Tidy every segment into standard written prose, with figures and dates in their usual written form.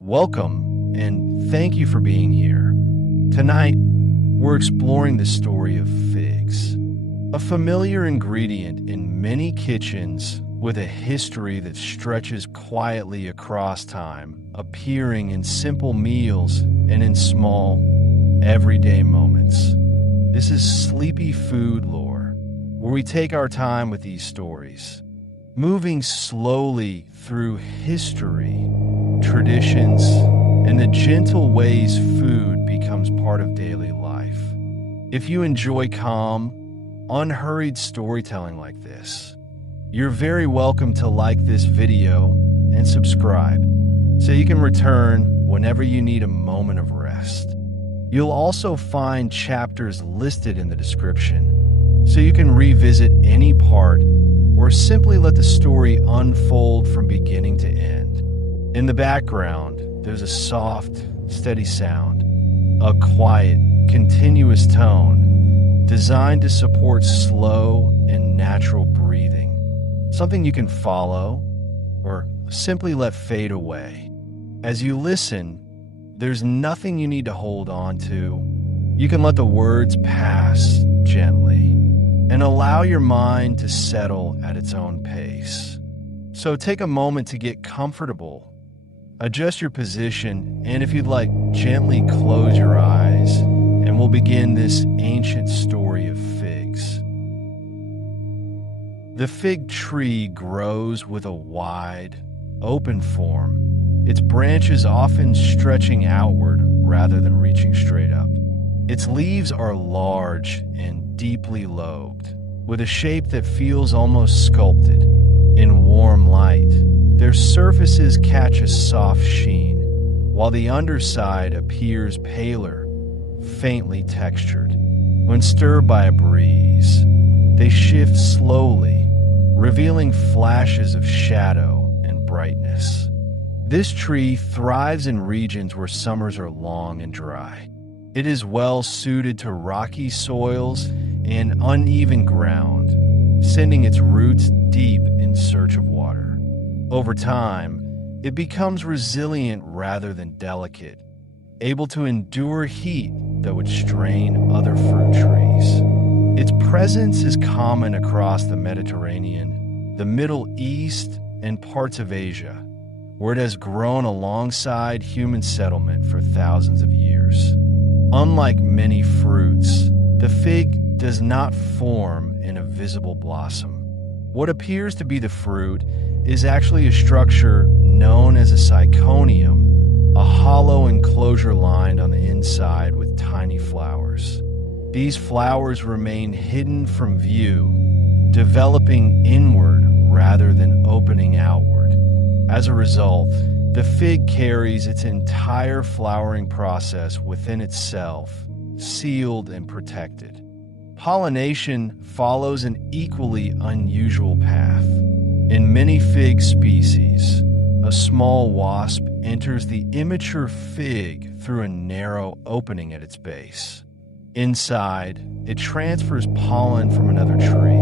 Welcome, and thank you for being here. Tonight, we're exploring the story of figs, a familiar ingredient in many kitchens with a history that stretches quietly across time, appearing in simple meals and in small, everyday moments. This is sleepy food lore, where we take our time with these stories, moving slowly through history, traditions, and the gentle ways food becomes part of daily life. If you enjoy calm, unhurried storytelling like this, you're very welcome to like this video and subscribe so you can return whenever you need a moment of rest. You'll also find chapters listed in the description so you can revisit any part or simply let the story unfold from beginning to end. In the background, there's a soft, steady sound, a quiet, continuous tone designed to support slow and natural breathing, something you can follow or simply let fade away. As you listen, there's nothing you need to hold on to. You can let the words pass gently and allow your mind to settle at its own pace. So take a moment to get comfortable. Adjust your position, and if you'd like, gently close your eyes, and we'll begin this ancient story of figs. The fig tree grows with a wide, open form, its branches often stretching outward rather than reaching straight up. Its leaves are large and deeply lobed, with a shape that feels almost sculpted. In warm light, their surfaces catch a soft sheen, while the underside appears paler, faintly textured. When stirred by a breeze, they shift slowly, revealing flashes of shadow and brightness. This tree thrives in regions where summers are long and dry. It is well suited to rocky soils and uneven ground, sending its roots deep in search of water. Over time, it becomes resilient rather than delicate, able to endure heat that would strain other fruit trees. Its presence is common across the Mediterranean, the Middle East, and parts of Asia, where it has grown alongside human settlement for thousands of years. Unlike many fruits, the fig does not form in a visible blossom. What appears to be the fruit is actually a structure known as a syconium, a hollow enclosure lined on the inside with tiny flowers. These flowers remain hidden from view, developing inward rather than opening outward. As a result, the fig carries its entire flowering process within itself, sealed and protected. Pollination follows an equally unusual path. In many fig species, a small wasp enters the immature fig through a narrow opening at its base. Inside, it transfers pollen from another tree,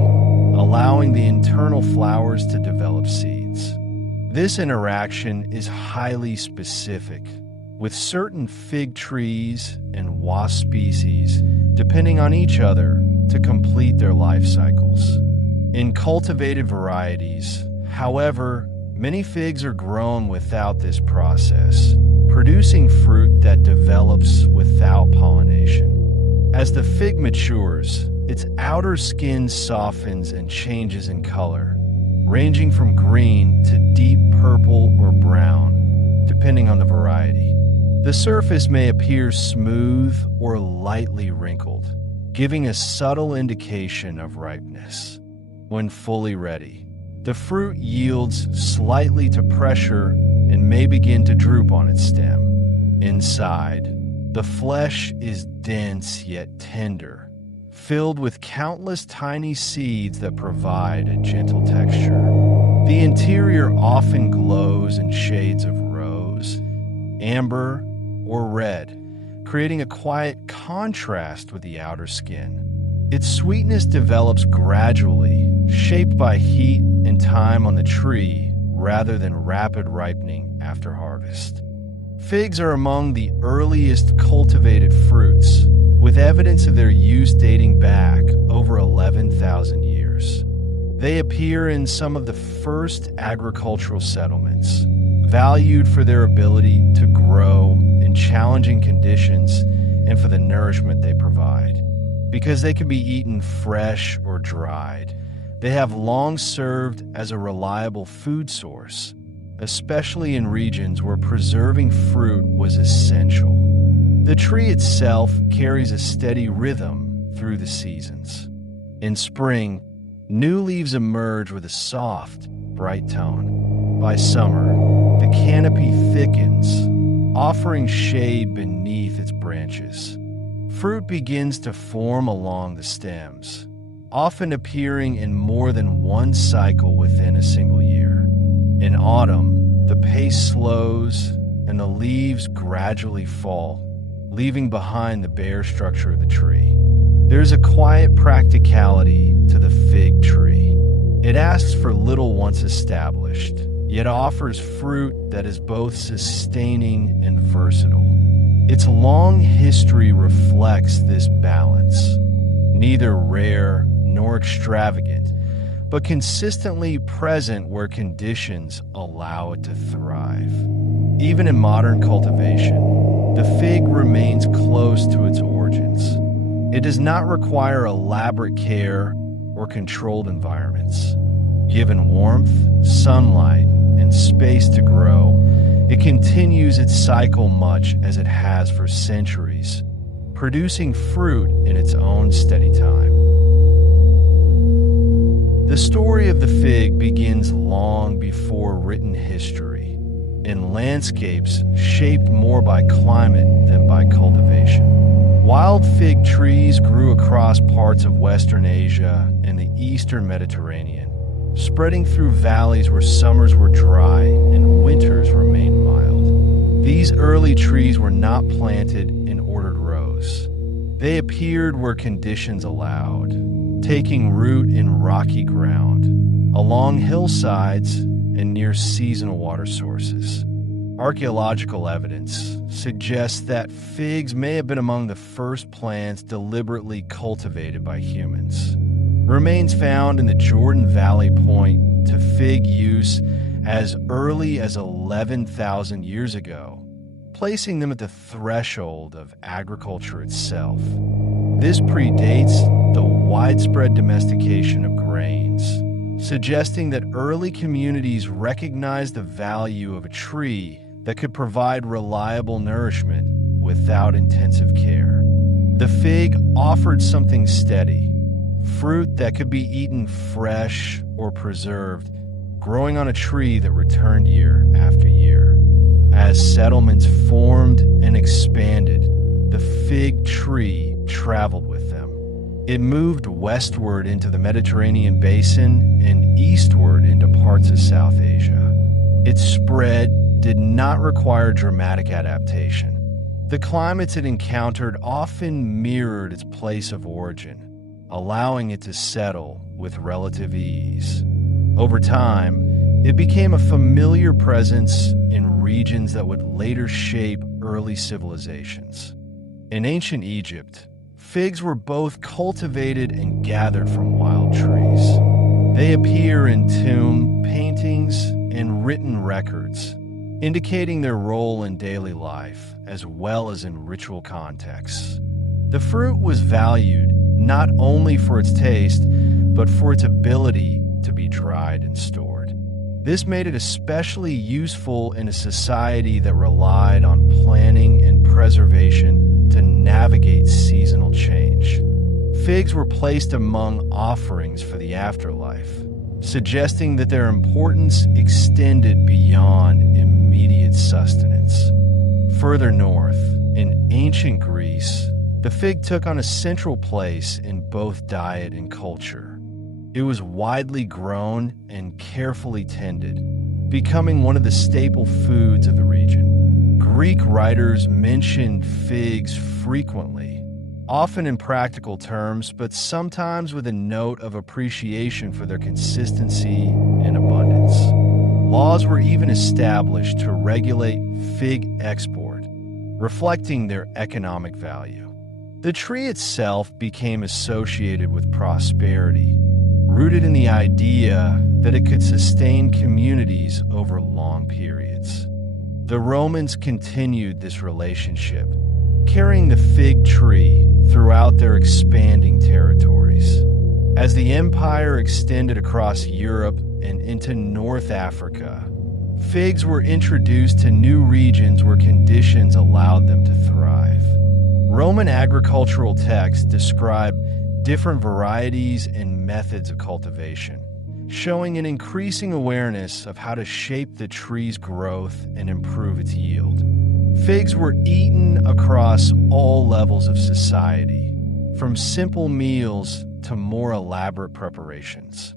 allowing the internal flowers to develop seeds. This interaction is highly specific, with certain fig trees and wasp species depending on each other to complete their life cycles. In cultivated varieties, however, many figs are grown without this process, producing fruit that develops without pollination. As the fig matures, its outer skin softens and changes in color, ranging from green to deep purple or brown, depending on the variety. The surface may appear smooth or lightly wrinkled, giving a subtle indication of ripeness. When fully ready, the fruit yields slightly to pressure and may begin to droop on its stem. Inside, the flesh is dense yet tender, filled with countless tiny seeds that provide a gentle texture. The interior often glows in shades of rose, amber, or red, creating a quiet contrast with the outer skin. Its sweetness develops gradually, shaped by heat and time on the tree rather than rapid ripening after harvest. Figs are among the earliest cultivated fruits, with evidence of their use dating back over 11,000 years. They appear in some of the first agricultural settlements, valued for their ability to grow in challenging conditions and for the nourishment they provide. Because they can be eaten fresh or dried, they have long served as a reliable food source, especially in regions where preserving fruit was essential. The tree itself carries a steady rhythm through the seasons. In spring, new leaves emerge with a soft, bright tone. By summer, the canopy thickens, offering shade beneath its branches. Fruit begins to form along the stems, often appearing in more than one cycle within a single year. In autumn, the pace slows and the leaves gradually fall, leaving behind the bare structure of the tree. There's a quiet practicality to the fig tree. It asks for little once established, yet offers fruit that is both sustaining and versatile. Its long history reflects this balance, neither rare nor extravagant, but consistently present where conditions allow it to thrive. Even in modern cultivation, the fig remains close to its origins. It does not require elaborate care or controlled environments. Given warmth, sunlight, and space to grow, it continues its cycle much as it has for centuries, producing fruit in its own steady time. The story of the fig begins long before written history, in landscapes shaped more by climate than by cultivation. Wild fig trees grew across parts of Western Asia and the Eastern Mediterranean, spreading through valleys where summers were dry and winters remained mild. These early trees were not planted in ordered rows. They appeared where conditions allowed, taking root in rocky ground, along hillsides, and near seasonal water sources. Archaeological evidence suggests that figs may have been among the first plants deliberately cultivated by humans. Remains found in the Jordan Valley point to fig use as early as 11,000 years ago, placing them at the threshold of agriculture itself. This predates the widespread domestication of grains, suggesting that early communities recognized the value of a tree that could provide reliable nourishment without intensive care. The fig offered something steady, fruit that could be eaten fresh or preserved, growing on a tree that returned year after year. As settlements formed and expanded, the fig tree traveled with them. It moved westward into the Mediterranean basin and eastward into parts of South Asia. Its spread did not require dramatic adaptation. The climates it encountered often mirrored its place of origin, allowing it to settle with relative ease. Over time, it became a familiar presence in regions that would later shape early civilizations. In ancient Egypt, figs were both cultivated and gathered from wild trees. They appear in tomb paintings and written records, indicating their role in daily life as well as in ritual contexts. The fruit was valued not only for its taste, but for its ability to be dried and stored. This made it especially useful in a society that relied on planning and preservation to navigate seasonal change. Figs were placed among offerings for the afterlife, suggesting that their importance extended beyond immediate sustenance. Further north, in ancient Greece, the fig took on a central place in both diet and culture. It was widely grown and carefully tended, becoming one of the staple foods of the region. Greek writers mentioned figs frequently, often in practical terms, but sometimes with a note of appreciation for their consistency and abundance. Laws were even established to regulate fig export, reflecting their economic value. The tree itself became associated with prosperity, rooted in the idea that it could sustain communities over long periods. The Romans continued this relationship, carrying the fig tree throughout their expanding territories. As the empire extended across Europe and into North Africa, figs were introduced to new regions where conditions allowed them to thrive. Roman agricultural texts describe different varieties and methods of cultivation, showing an increasing awareness of how to shape the tree's growth and improve its yield. Figs were eaten across all levels of society, from simple meals to more elaborate preparations.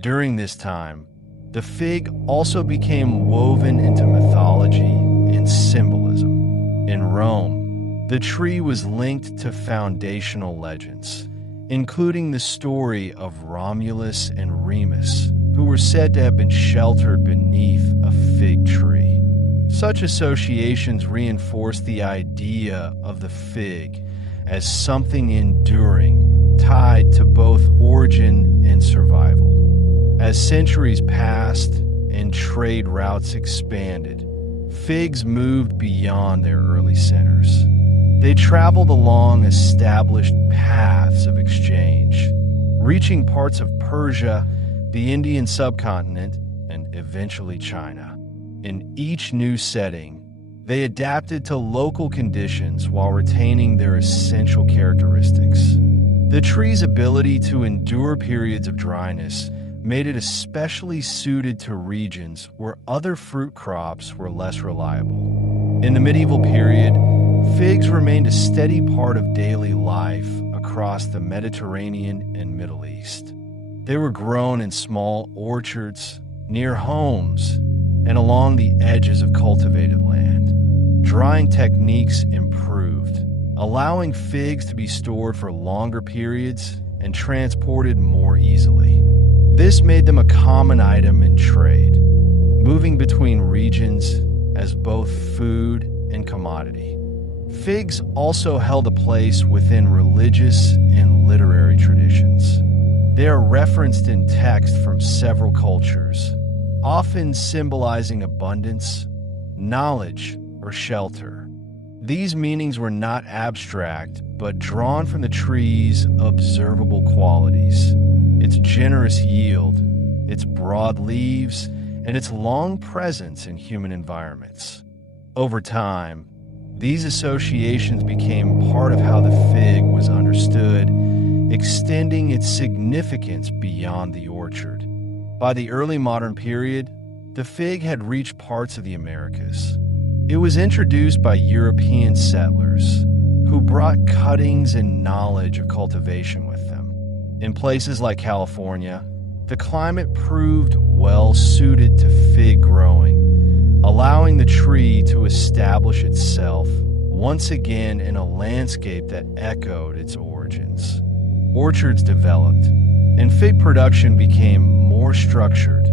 During this time, the fig also became woven into mythology and symbolism. In Rome, the tree was linked to foundational legends, including the story of Romulus and Remus, who were said to have been sheltered beneath a fig tree. Such associations reinforce the idea of the fig as something enduring, tied to both origin and survival. As centuries passed and trade routes expanded, figs moved beyond their early centers. They traveled along established paths of exchange, reaching parts of Persia, the Indian subcontinent, and eventually China. In each new setting, they adapted to local conditions while retaining their essential characteristics. The tree's ability to endure periods of dryness made it especially suited to regions where other fruit crops were less reliable. In the medieval period, figs remained a steady part of daily life across the Mediterranean and Middle East. They were grown in small orchards, near homes, and along the edges of cultivated land. Drying techniques improved, allowing figs to be stored for longer periods and transported more easily. This made them a common item in trade, moving between regions as both food and commodity. Figs also held a place within religious and literary traditions. They are referenced in text from several cultures, often symbolizing abundance, knowledge, or shelter. These meanings were not abstract, but drawn from the tree's observable qualities: its generous yield, its broad leaves, and its long presence in human environments. Over time, these associations became part of how the fig was understood, extending its significance beyond the orchard. By the early modern period, the fig had reached parts of the Americas. It was introduced by European settlers, who brought cuttings and knowledge of cultivation with them. In places like California, the climate proved well suited to fig growing, allowing the tree to establish itself once again in a landscape that echoed its origins. Orchards developed, and fig production became more structured,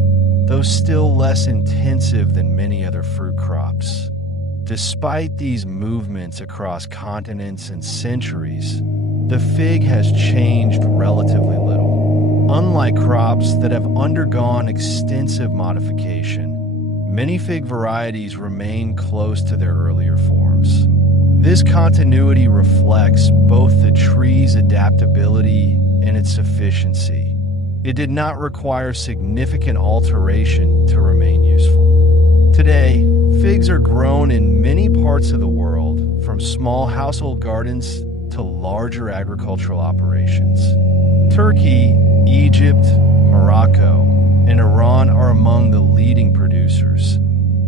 though still less intensive than many other fruit crops. Despite these movements across continents and centuries, the fig has changed relatively little. Unlike crops that have undergone extensive modification, many fig varieties remain close to their earlier forms. This continuity reflects both the tree's adaptability and its sufficiency. It did not require significant alteration to remain useful. Today, figs are grown in many parts of the world, from small household gardens to larger agricultural operations. Turkey, Egypt, Morocco, and Iran are among the leading producers,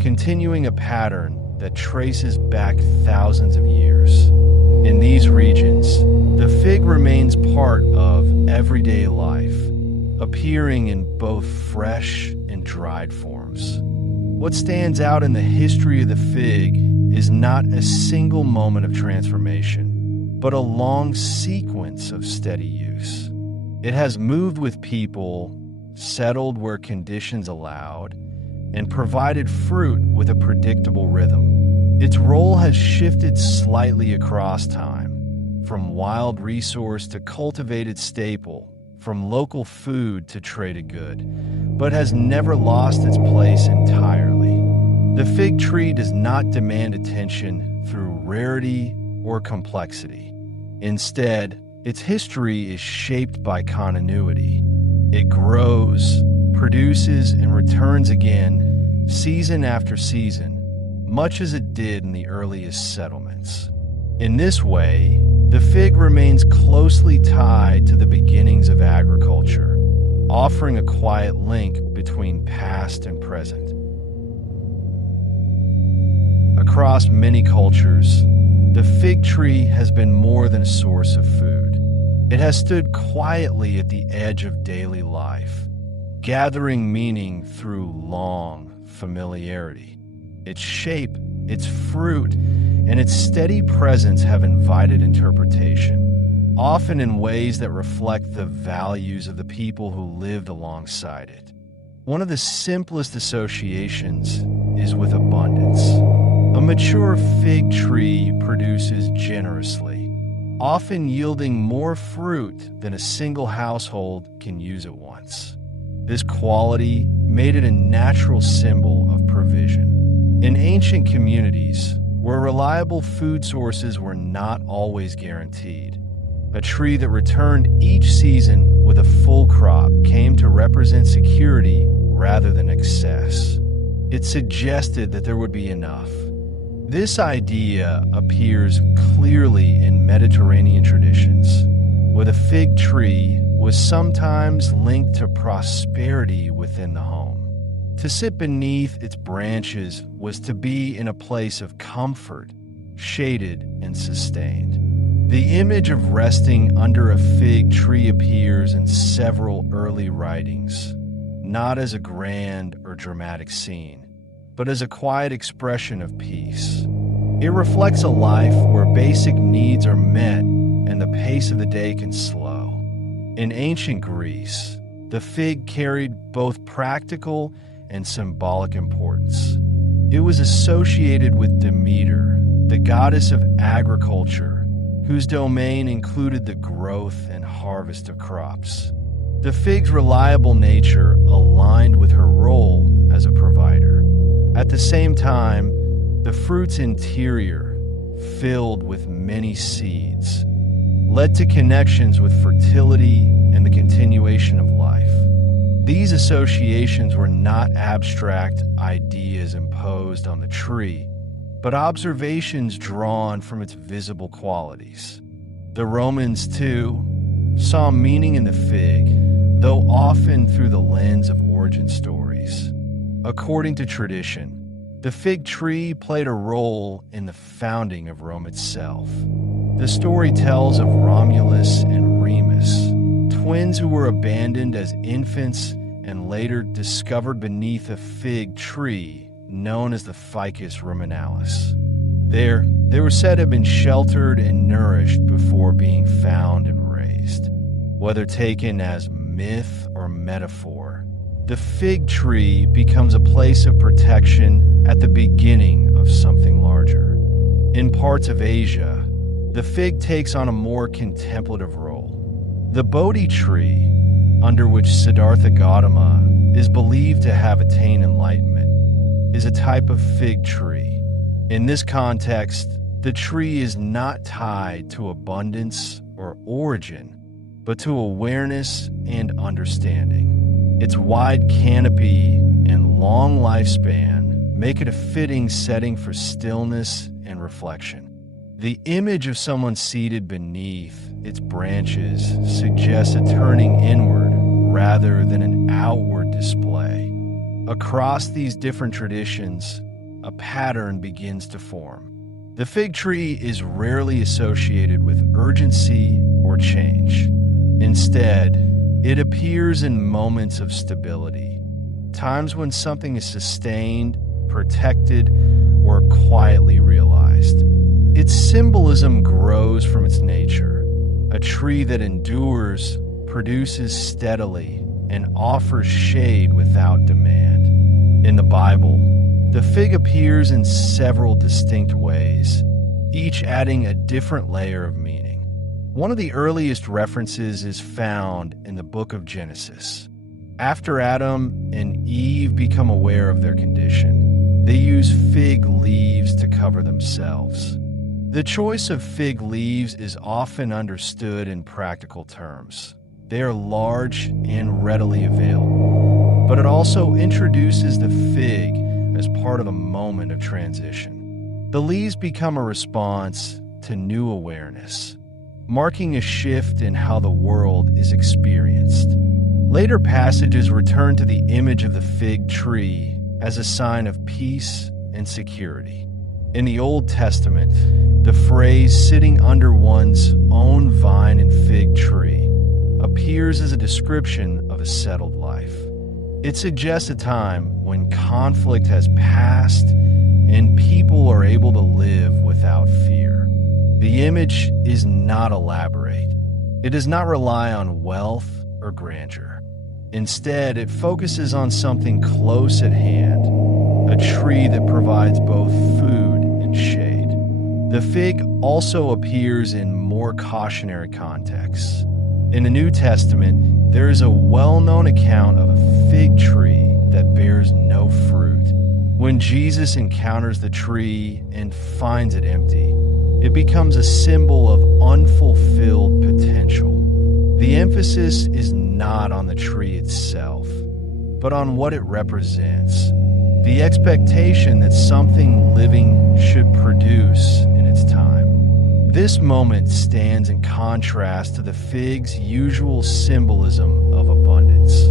continuing a pattern that traces back thousands of years. In these regions, the fig remains part of everyday life, appearing in both fresh and dried forms. What stands out in the history of the fig is not a single moment of transformation, but a long sequence of steady use. It has moved with people, settled where conditions allowed, and provided fruit with a predictable rhythm. Its role has shifted slightly across time, from wild resource to cultivated staple, from local food to traded good, but has never lost its place entirely. The fig tree does not demand attention through rarity or complexity. Instead, its history is shaped by continuity. It grows, produces, and returns again, season after season, much as it did in the earliest settlements. In this way, the fig remains closely tied to the beginnings of agriculture, offering a quiet link between past and present. Across many cultures, the fig tree has been more than a source of food. It has stood quietly at the edge of daily life, gathering meaning through long familiarity. Its shape, its fruit, and its steady presence have invited interpretation, often in ways that reflect the values of the people who lived alongside it. One of the simplest associations is with abundance. A mature fig tree produces generously, often yielding more fruit than a single household can use at once. This quality made it a natural symbol of provision. In ancient communities, where reliable food sources were not always guaranteed, a tree that returned each season with a full crop came to represent security rather than excess. It suggested that there would be enough. This idea appears clearly in Mediterranean traditions, where the fig tree was sometimes linked to prosperity within the home. To sit beneath its branches was to be in a place of comfort, shaded and sustained. The image of resting under a fig tree appears in several early writings, not as a grand or dramatic scene, but as a quiet expression of peace. It reflects a life where basic needs are met and the pace of the day can slow. In ancient Greece, the fig carried both practical and symbolic importance. It was associated with Demeter, the goddess of agriculture, whose domain included the growth and harvest of crops. The fig's reliable nature aligned with her role as a provider. At the same time, the fruit's interior, filled with many seeds, led to connections with fertility and the continuation of life. These associations were not abstract ideas imposed on the tree, but observations drawn from its visible qualities. The Romans, too, saw meaning in the fig, though often through the lens of origin stories. According to tradition, the fig tree played a role in the founding of Rome itself. The story tells of Romulus and Remus, twins who were abandoned as infants and later discovered beneath a fig tree known as the Ficus ruminalis. They were said to have been sheltered and nourished before being found and raised. Whether taken as myth or metaphor, the fig tree becomes a place of protection at the beginning of something larger. In parts of Asia, the fig takes on a more contemplative role. The Bodhi tree, under which Siddhartha Gautama is believed to have attained enlightenment, is a type of fig tree. In this context, the tree is not tied to abundance or origin, but to awareness and understanding. Its wide canopy and long lifespan make it a fitting setting for stillness and reflection. The image of someone seated beneath its branches suggests a turning inward rather than an outward display. Across these different traditions, a pattern begins to form. The fig tree is rarely associated with urgency or change. Instead, it appears in moments of stability, times when something is sustained, protected, or quietly realized. Its symbolism grows from its nature. A tree that endures, produces steadily, and offers shade without demand. In the Bible, the fig appears in several distinct ways, each adding a different layer of meaning. One of the earliest references is found in the book of Genesis. After Adam and Eve become aware of their condition, they use fig leaves to cover themselves. The choice of fig leaves is often understood in practical terms. They are large and readily available, but it also introduces the fig as part of a moment of transition. The leaves become a response to new awareness, marking a shift in how the world is experienced. Later passages return to the image of the fig tree as a sign of peace and security. In the Old Testament, the phrase "sitting under one's own vine and fig tree" appears as a description of a settled life. It suggests a time when conflict has passed and people are able to live without fear. The image is not elaborate. It does not rely on wealth or grandeur. Instead, it focuses on something close at hand, a tree that provides both food and shade. The fig also appears in more cautionary contexts. In the New Testament, there is a well-known account of a fig tree that bears no fruit. When Jesus encounters the tree and finds it empty, it becomes a symbol of unfulfilled potential. The emphasis is not on the tree itself, but on what it represents. The expectation that something living should produce in its time. This moment stands in contrast to the fig's usual symbolism of abundance,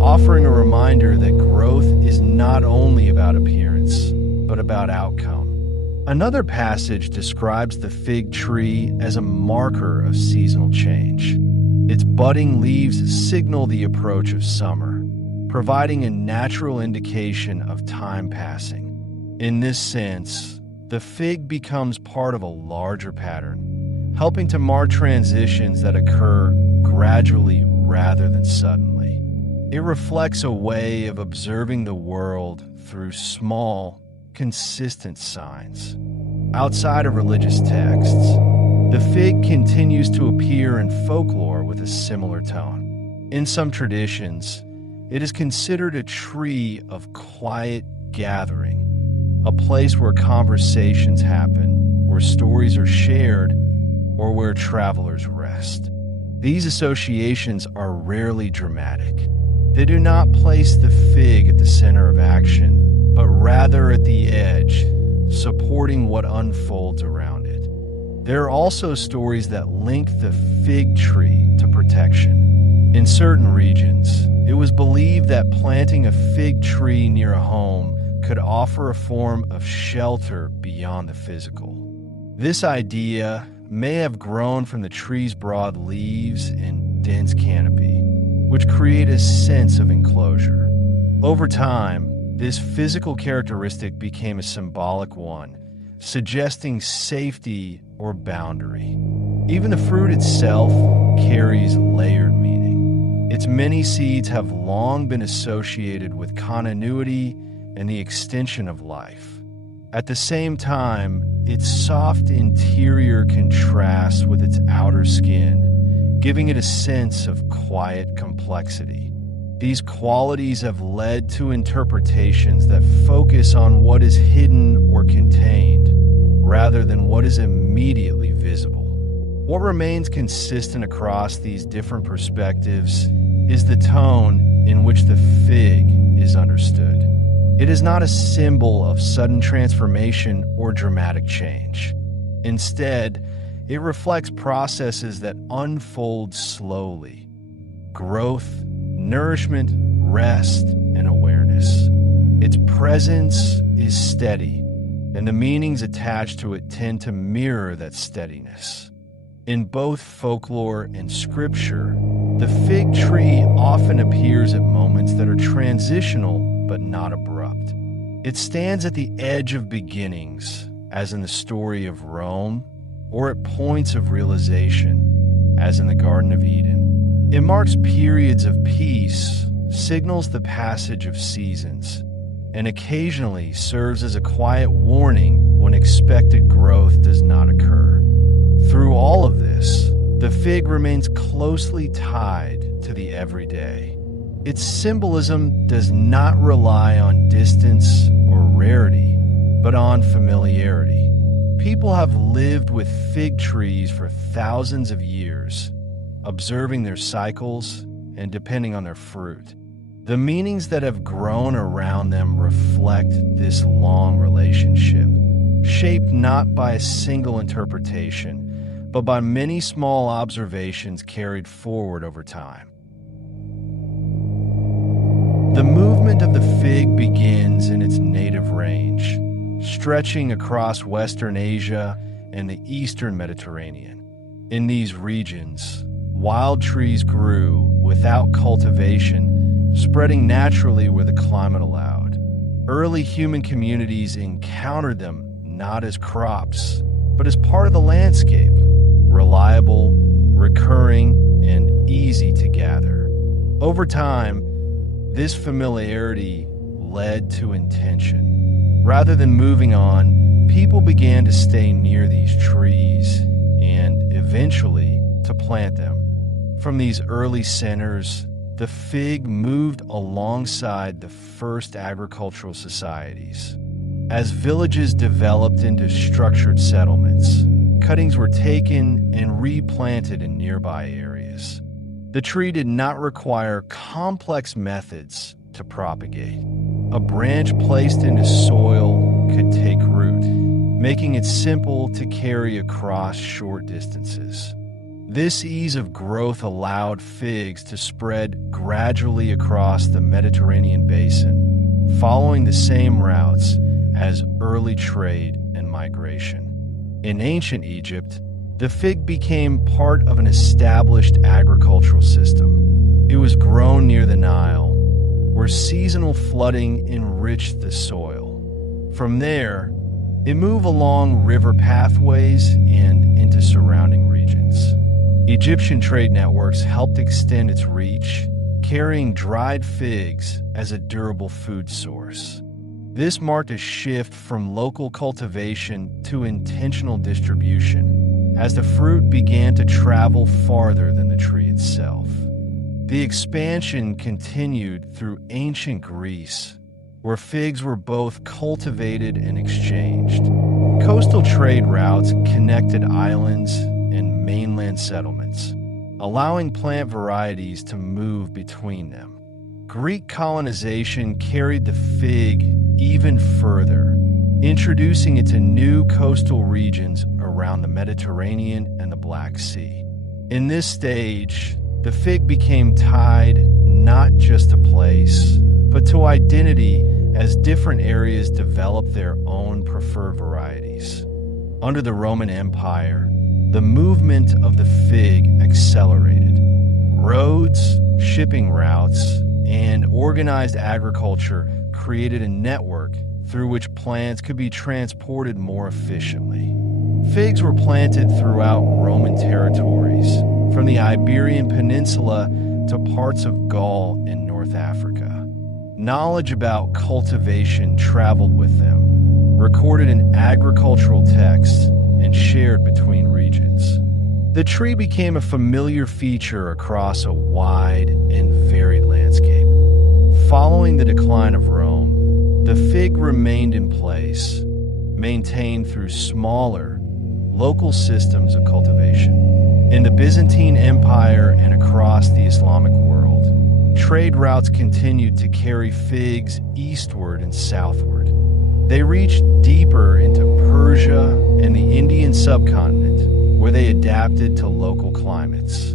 offering a reminder that growth is not only about appearance, but about outcome. Another passage describes the fig tree as a marker of seasonal change. Its budding leaves signal the approach of summer, providing a natural indication of time passing. In this sense, the fig becomes part of a larger pattern, helping to mark transitions that occur gradually rather than suddenly. It reflects a way of observing the world through small, consistent signs. Outside of religious texts, the fig continues to appear in folklore with a similar tone. In some traditions, it is considered a tree of quiet gathering, a place where conversations happen, where stories are shared, or where travelers rest. These associations are rarely dramatic. They do not place the fig at the center of action, but rather at the edge, supporting what unfolds around it. There are also stories that link the fig tree to protection. In certain regions, it was believed that planting a fig tree near a home could offer a form of shelter beyond the physical. This idea may have grown from the tree's broad leaves and dense canopy, which create a sense of enclosure. Over time, this physical characteristic became a symbolic one, suggesting safety or boundary. Even the fruit itself carries layered meaning. Its many seeds have long been associated with continuity and the extension of life. At the same time, its soft interior contrasts with its outer skin, giving it a sense of quiet complexity. These qualities have led to interpretations that focus on what is hidden or contained, rather than what is immediately visible. What remains consistent across these different perspectives is the tone in which the fig is understood. It is not a symbol of sudden transformation or dramatic change. Instead, it reflects processes that unfold slowly: growth, nourishment, rest, and awareness. Its presence is steady, and the meanings attached to it tend to mirror that steadiness. In both folklore and scripture, the fig tree often appears at moments that are transitional but not abrupt. It stands at the edge of beginnings, as in the story of Rome, or at points of realization, as in the Garden of Eden. It marks periods of peace, signals the passage of seasons, and occasionally serves as a quiet warning when expected growth does not occur. Through all of this, the fig remains closely tied to the everyday. Its symbolism does not rely on distance or rarity, but on familiarity. People have lived with fig trees for thousands of years, observing their cycles and depending on their fruit. The meanings that have grown around them reflect this long relationship, shaped not by a single interpretation, but by many small observations carried forward over time. The movement of the fig begins in its native range, stretching across Western Asia and the Eastern Mediterranean. In these regions, wild trees grew without cultivation, spreading naturally where the climate allowed. Early human communities encountered them not as crops, but as part of the landscape, reliable, recurring, and easy to gather. Over time, this familiarity led to intention. Rather than moving on, people began to stay near these trees and, eventually, to plant them. From these early centers, the fig moved alongside the first agricultural societies. As villages developed into structured settlements, cuttings were taken and replanted in nearby areas. The tree did not require complex methods to propagate. A branch placed into soil could take root, making it simple to carry across short distances. This ease of growth allowed figs to spread gradually across the Mediterranean basin, following the same routes as early trade and migration. In ancient Egypt, the fig became part of an established agricultural system. It was grown near the Nile, where seasonal flooding enriched the soil. From there, it moved along river pathways and into surrounding regions. Egyptian trade networks helped extend its reach, carrying dried figs as a durable food source. This marked a shift from local cultivation to intentional distribution, as the fruit began to travel farther than the tree itself. The expansion continued through ancient Greece, where figs were both cultivated and exchanged. Coastal trade routes connected islands and mainland settlements, allowing plant varieties to move between them. Greek colonization carried the fig even further, introducing it to new coastal regions around the Mediterranean and the Black Sea. In this stage, the fig became tied not just to place, but to identity as different areas developed their own preferred varieties. Under the Roman Empire, the movement of the fig accelerated. Roads, shipping routes, and organized agriculture created a network through which plants could be transported more efficiently. Figs were planted throughout Roman territories, from the Iberian Peninsula to parts of Gaul and North Africa. Knowledge about cultivation traveled with them, recorded in agricultural texts and shared between regions. The tree became a familiar feature across a wide and varied landscape. Following the decline of Rome, the fig remained in place, maintained through smaller, local systems of cultivation. In the Byzantine Empire and across the Islamic world, trade routes continued to carry figs eastward and southward. They reached deeper into Persia and the Indian subcontinent, where they adapted to local climates.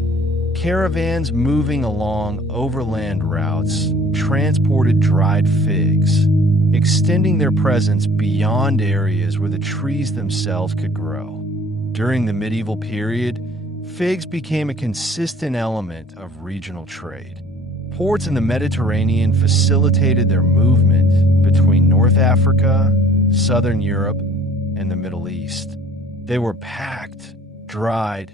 Caravans moving along overland routes transported dried figs, extending their presence beyond areas where the trees themselves could grow. During the medieval period, figs became a consistent element of regional trade. Ports in the Mediterranean facilitated their movement between North Africa, Southern Europe, and the Middle East. They were packed, dried,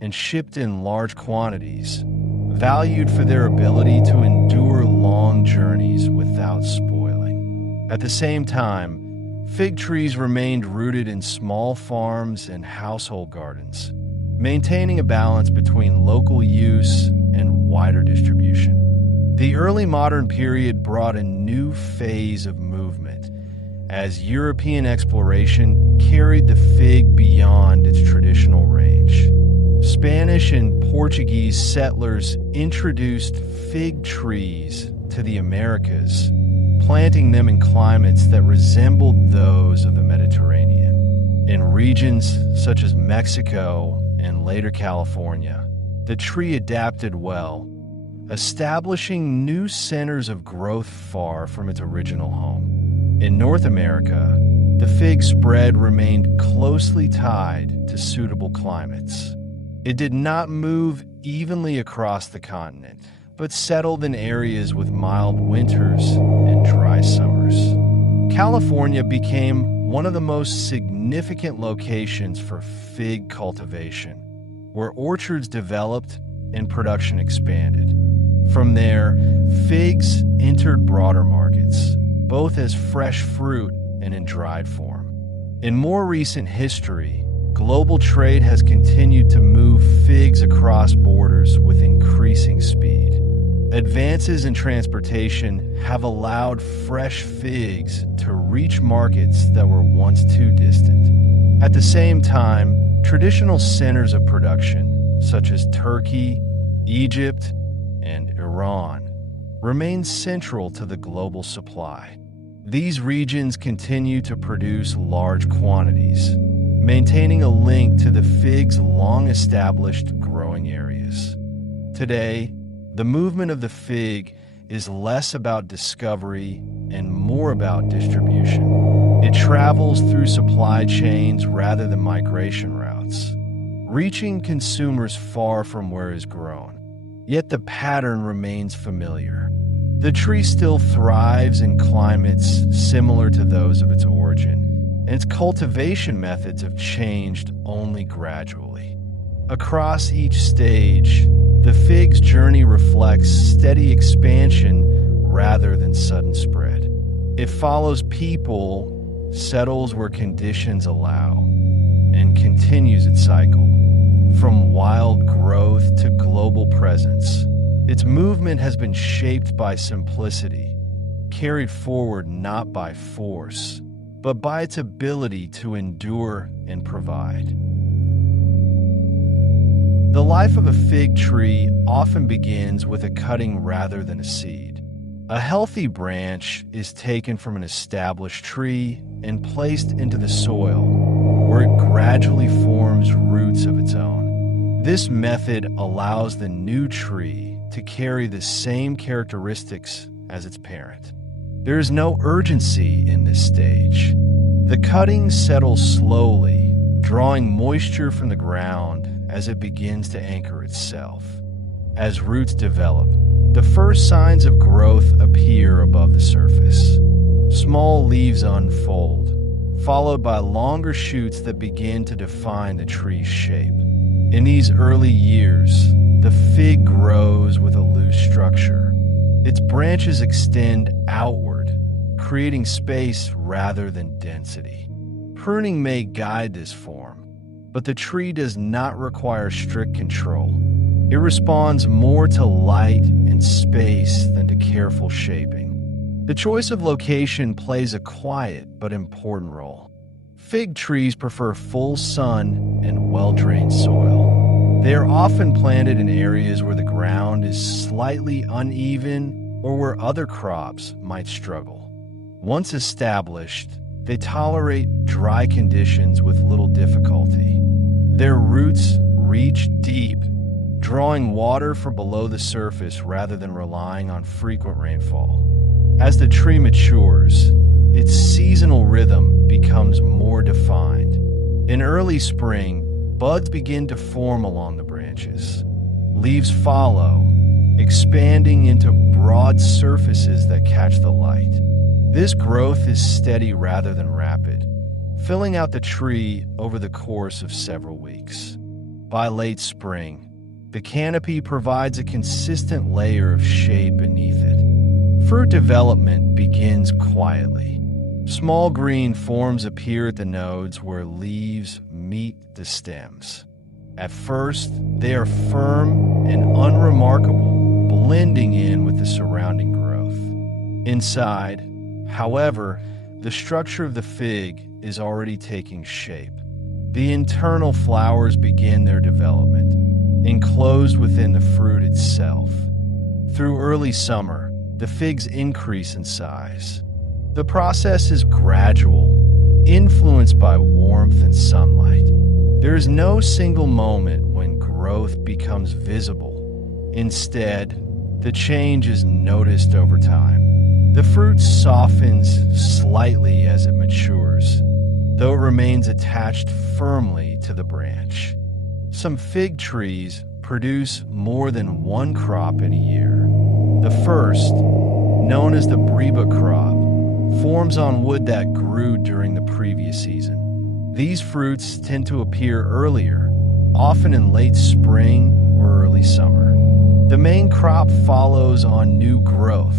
and shipped in large quantities, valued for their ability to endure long journeys without spoiling. At the same time, fig trees remained rooted in small farms and household gardens, maintaining a balance between local use and wider distribution. The early modern period brought a new phase of movement as European exploration carried the fig beyond its traditional range. Spanish and Portuguese settlers introduced fig trees to the Americas, planting them in climates that resembled those of the Mediterranean. In regions such as Mexico and later California, the tree adapted well, establishing new centers of growth far from its original home. In North America, the fig spread remained closely tied to suitable climates. It did not move evenly across the continent, but settled in areas with mild winters and dry summers. California became one of the most significant locations for fig cultivation, where orchards developed and production expanded. From there, figs entered broader markets, both as fresh fruit and in dried form. In more recent history, global trade has continued to move figs across borders with increasing speed. Advances in transportation have allowed fresh figs to reach markets that were once too distant. At the same time, traditional centers of production, such as Turkey, Egypt, and Iran, remain central to the global supply. These regions continue to produce large quantities, maintaining a link to the fig's long-established growing areas. Today, the movement of the fig is less about discovery and more about distribution. It travels through supply chains rather than migration routes, reaching consumers far from where it is grown. Yet the pattern remains familiar. The tree still thrives in climates similar to those of its origin, and its cultivation methods have changed only gradually. Across each stage, the fig's journey reflects steady expansion rather than sudden spread. It follows people, settles where conditions allow, and continues its cycle. From wild growth to global presence, its movement has been shaped by simplicity, carried forward not by force, but by its ability to endure and provide. The life of a fig tree often begins with a cutting rather than a seed. A healthy branch is taken from an established tree and placed into the soil, where it gradually forms roots of its own. This method allows the new tree to carry the same characteristics as its parent. There is no urgency in this stage. The cuttings settle slowly, drawing moisture from the ground as it begins to anchor itself. As roots develop, the first signs of growth appear above the surface. Small leaves unfold, followed by longer shoots that begin to define the tree's shape. In these early years, the fig grows with a loose structure. Its branches extend outward, creating space rather than density. Pruning may guide this form, but the tree does not require strict control. It responds more to light and space than to careful shaping. The choice of location plays a quiet but important role. Fig trees prefer full sun and well-drained soil. They are often planted in areas where the ground is slightly uneven or where other crops might struggle. Once established, they tolerate dry conditions with little difficulty. Their roots reach deep, drawing water from below the surface rather than relying on frequent rainfall. As the tree matures, its seasonal rhythm becomes more defined. In early spring, buds begin to form along the branches. Leaves follow, expanding into broad surfaces that catch the light. This growth is steady rather than rapid, filling out the tree over the course of several weeks. By late spring, the canopy provides a consistent layer of shade beneath it. Fruit development begins quietly. Small green forms appear at the nodes where leaves meet the stems. At first, they are firm and unremarkable, blending in with the surrounding growth. Inside, however, the structure of the fig is already taking shape. The internal flowers begin their development, enclosed within the fruit itself. Through early summer, the figs increase in size. The process is gradual, influenced by warmth and sunlight. There is no single moment when growth becomes visible. Instead, the change is noticed over time. The fruit softens slightly as it matures, though it remains attached firmly to the branch. Some fig trees produce more than one crop in a year. The first, known as the Breba crop, forms on wood that grew during the previous season. These fruits tend to appear earlier, often in late spring or early summer. The main crop follows on new growth,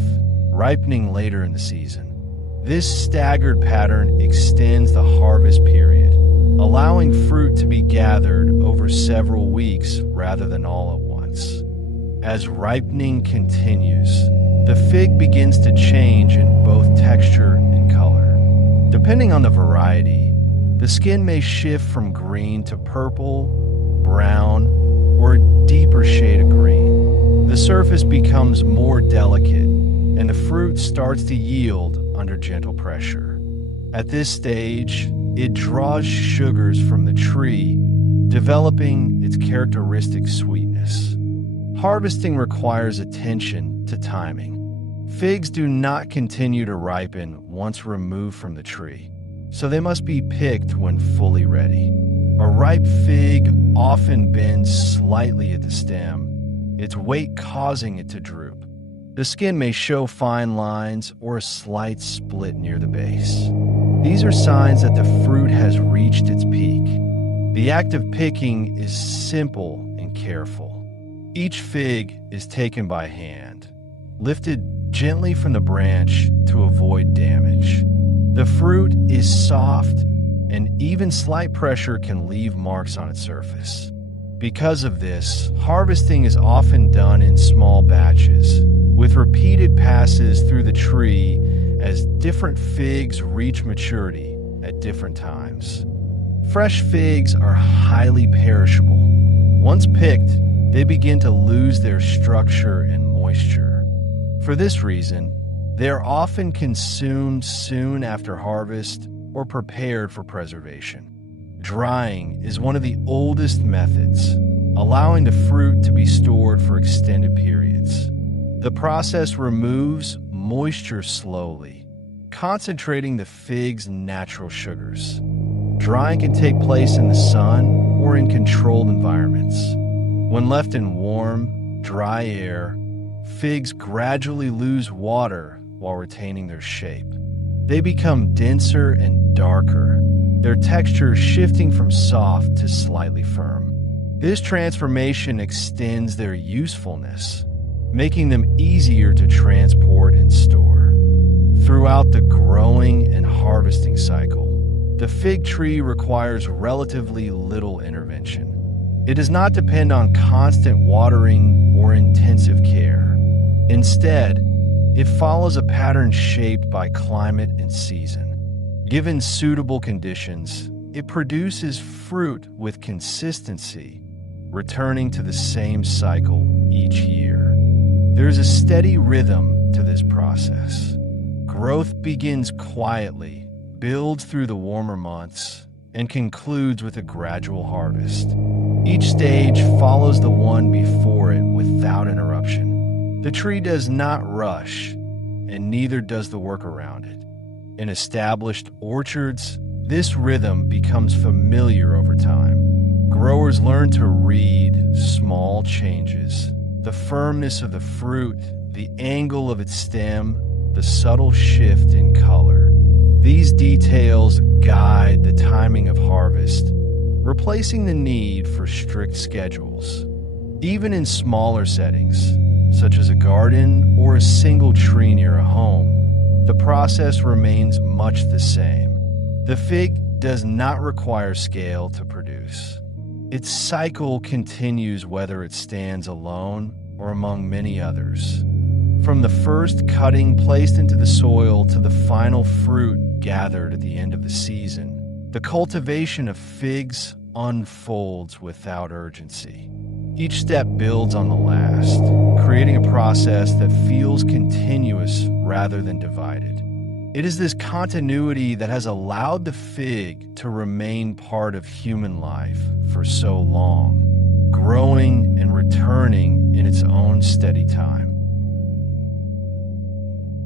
ripening later in the season. This staggered pattern extends the harvest period, allowing fruit to be gathered over several weeks rather than all at once. As ripening continues, the fig begins to change in both texture and color. Depending on the variety, the skin may shift from green to purple, brown, or a deeper shade of green. The surface becomes more delicate, and the fruit starts to yield under gentle pressure. At this stage, it draws sugars from the tree, developing its characteristic sweetness. Harvesting requires attention to timing. Figs do not continue to ripen once removed from the tree, so they must be picked when fully ready. A ripe fig often bends slightly at the stem, its weight causing it to droop. The skin may show fine lines or a slight split near the base. These are signs that the fruit has reached its peak. The act of picking is simple and careful. Each fig is taken by hand, lifted gently from the branch to avoid damage. The fruit is soft, and even slight pressure can leave marks on its surface. Because of this, harvesting is often done in small batches, with repeated passes through the tree as different figs reach maturity at different times. Fresh figs are highly perishable. Once picked, they begin to lose their structure and moisture. For this reason, they are often consumed soon after harvest or prepared for preservation. Drying is one of the oldest methods, allowing the fruit to be stored for extended periods. The process removes moisture slowly, concentrating the fig's natural sugars. Drying can take place in the sun or in controlled environments. When left in warm, dry air, figs gradually lose water while retaining their shape. They become denser and darker, their texture shifting from soft to slightly firm. This transformation extends their usefulness, making them easier to transport and store. Throughout the growing and harvesting cycle, the fig tree requires relatively little intervention. It does not depend on constant watering or intensive care. Instead, it follows a pattern shaped by climate and season. Given suitable conditions, it produces fruit with consistency, returning to the same cycle each year. There is a steady rhythm to this process. Growth begins quietly, builds through the warmer months, and concludes with a gradual harvest. Each stage follows the one before it without interruption. The tree does not rush, and neither does the work around it. In established orchards, this rhythm becomes familiar over time. Growers learn to read small changes, the firmness of the fruit, the angle of its stem, the subtle shift in color. These details guide the timing of harvest, replacing the need for strict schedules. Even in smaller settings, such as a garden or a single tree near a home, the process remains much the same. The fig does not require scale to produce. Its cycle continues whether it stands alone or among many others. From the first cutting placed into the soil to the final fruit gathered at the end of the season, the cultivation of figs unfolds without urgency. Each step builds on the last, creating a process that feels continuous rather than divided. It is this continuity that has allowed the fig to remain part of human life for so long, growing and returning in its own steady time.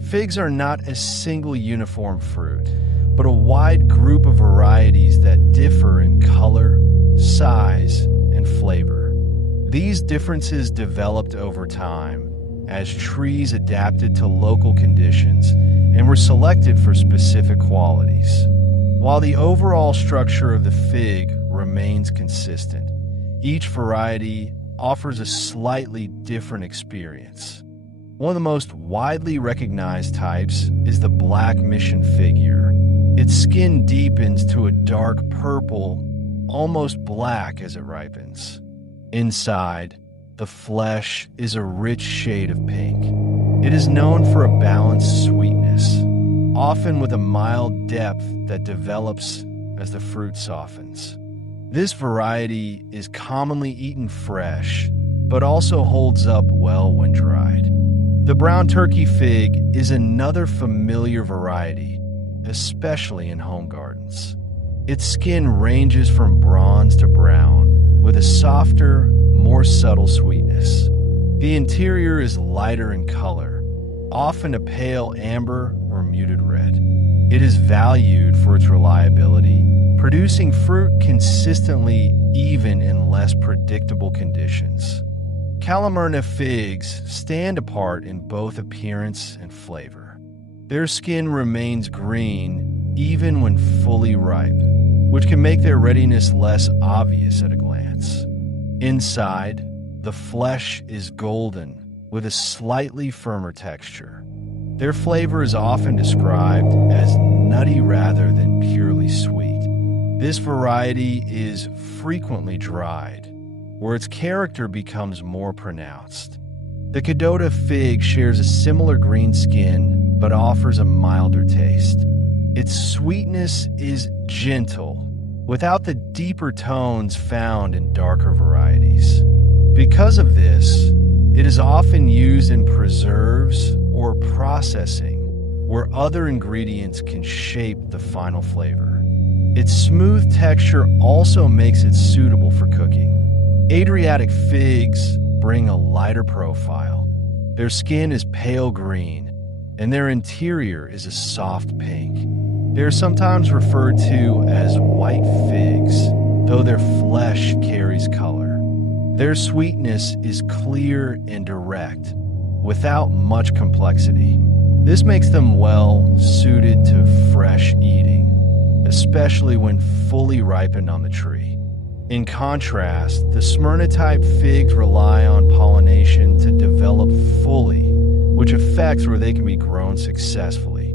Figs are not a single uniform fruit, but a wide group of varieties that differ in color, size, and flavor. These differences developed over time as trees adapted to local conditions and were selected for specific qualities. While the overall structure of the fig remains consistent, each variety offers a slightly different experience. One of the most widely recognized types is the black mission figure. Its skin deepens to a dark purple, almost black as it ripens. Inside, the flesh is a rich shade of pink. It is known for a balanced sweetness, often with a mild depth that develops as the fruit softens. This variety is commonly eaten fresh, but also holds up well when dried. The brown turkey fig is another familiar variety, especially in home gardens. Its skin ranges from bronze to brown, with a softer, more subtle sweetness. The interior is lighter in color, often a pale amber or muted red. It is valued for its reliability, producing fruit consistently even in less predictable conditions. Kalamurna figs stand apart in both appearance and flavor. Their skin remains green even when fully ripe, which can make their readiness less obvious at a glance. Inside, the flesh is golden with a slightly firmer texture. Their flavor is often described as nutty rather than purely sweet. This variety is frequently dried, where its character becomes more pronounced. The Cadota fig shares a similar green skin, but offers a milder taste. Its sweetness is gentle, without the deeper tones found in darker varieties. Because of this, it is often used in preserves or processing, where other ingredients can shape the final flavor. Its smooth texture also makes it suitable for cooking. Adriatic figs bring a lighter profile. Their skin is pale green, and their interior is a soft pink. They are sometimes referred to as white figs, though their flesh carries color. Their sweetness is clear and direct, without much complexity. This makes them well suited to fresh eating, especially when fully ripened on the tree. In contrast, the Smyrna-type figs rely on pollination to develop fully, which affects where they can be grown successfully.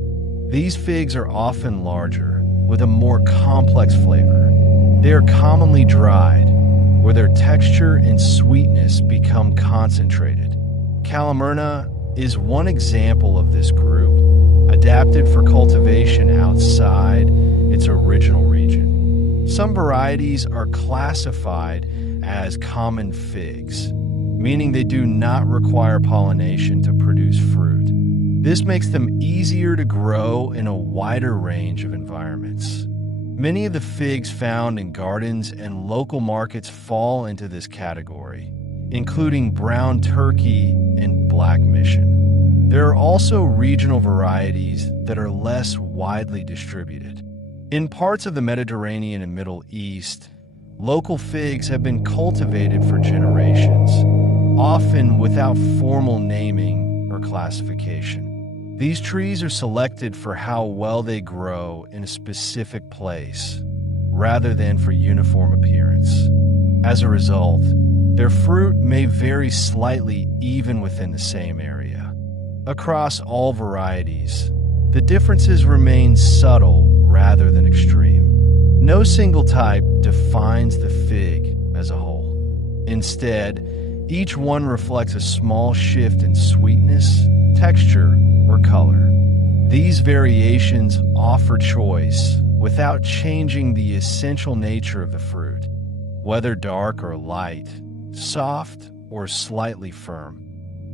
These figs are often larger, with a more complex flavor. They are commonly dried, where their texture and sweetness become concentrated. Kalamurna is one example of this group, adapted for cultivation outside its original region. Some varieties are classified as common figs, meaning they do not require pollination to produce fruit. This makes them easier to grow in a wider range of environments. Many of the figs found in gardens and local markets fall into this category, including brown turkey and black mission. There are also regional varieties that are less widely distributed. In parts of the Mediterranean and Middle East, local figs have been cultivated for generations, often without formal naming or classification. These trees are selected for how well they grow in a specific place, rather than for uniform appearance. As a result, Their fruit may vary slightly even within the same area. Across all varieties, the differences remain subtle rather than extreme. No single type defines the fig as a whole. Instead, each one reflects a small shift in sweetness, texture, or color. These variations offer choice without changing the essential nature of the fruit, whether dark or light, soft or slightly firm.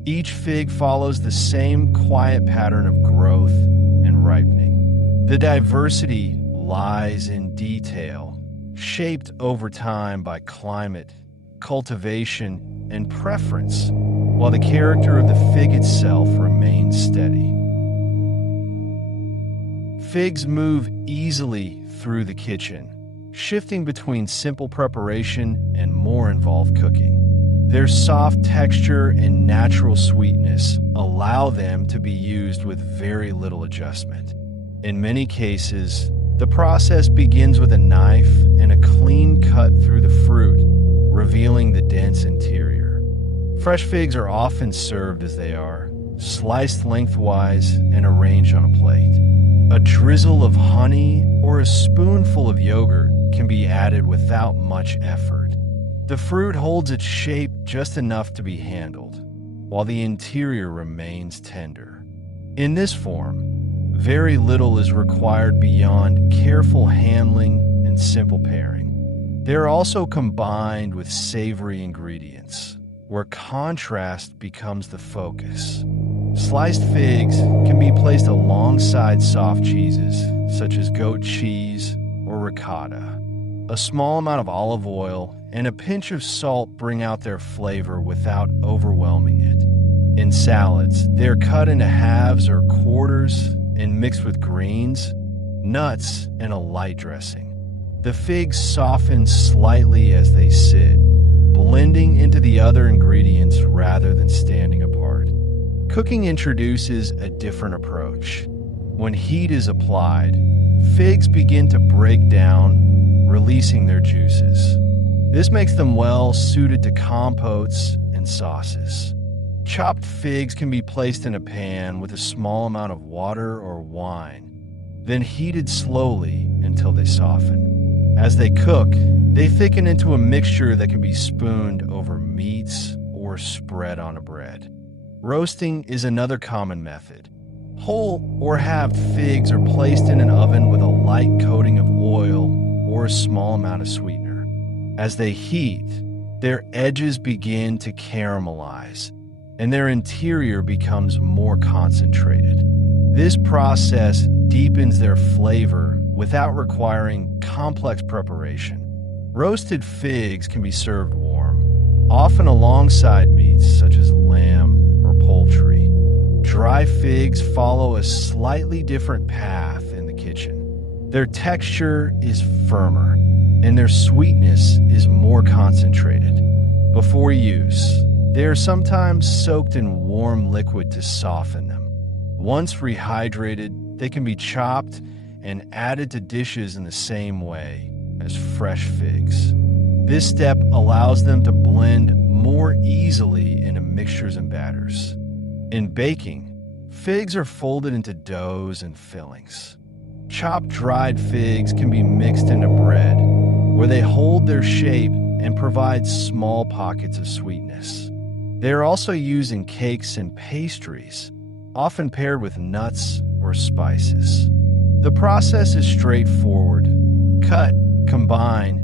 Each fig follows the same quiet pattern of growth and ripening. The diversity lies in detail, shaped over time by climate, cultivation, and preference, while the character of the fig itself remains steady. Figs move easily through the kitchen, shifting between simple preparation and more involved cooking. Their soft texture and natural sweetness allow them to be used with very little adjustment. In many cases, the process begins with a knife and a clean cut through the fruit, revealing the dense interior. Fresh figs are often served as they are, sliced lengthwise and arranged on a plate. A drizzle of honey or a spoonful of yogurt can be added without much effort. The fruit holds its shape just enough to be handled, while the interior remains tender. In this form, very little is required beyond careful handling and simple pairing. They are also combined with savory ingredients, where contrast becomes the focus. Sliced figs can be placed alongside soft cheeses, such as goat cheese or ricotta. A small amount of olive oil and a pinch of salt bring out their flavor without overwhelming it. In salads, they're cut into halves or quarters and mixed with greens, nuts, and a light dressing. The figs soften slightly as they sit, blending into the other ingredients rather than standing apart. Cooking introduces a different approach. When heat is applied, figs begin to break down, releasing their juices. This makes them well suited to compotes and sauces. Chopped figs can be placed in a pan with a small amount of water or wine, then heated slowly until they soften. As they cook, they thicken into a mixture that can be spooned over meats or spread on a bread. Roasting is another common method. Whole or halved figs are placed in an oven with a light coating of oil or a small amount of sweetener. As they heat, their edges begin to caramelize, and their interior becomes more concentrated. This process deepens their flavor without requiring complex preparation. Roasted figs can be served warm, often alongside meats such as lamb or poultry. Dry figs follow a slightly different path in the kitchen. Their texture is firmer, and their sweetness is more concentrated. Before use, they are sometimes soaked in warm liquid to soften them. Once rehydrated, they can be chopped and added to dishes in the same way as fresh figs. This step allows them to blend more easily into mixtures and batters. In baking, figs are folded into doughs and fillings. Chopped dried figs can be mixed into bread, where they hold their shape and provide small pockets of sweetness. They are also used in cakes and pastries, often paired with nuts or spices. The process is straightforward. Cut, combine,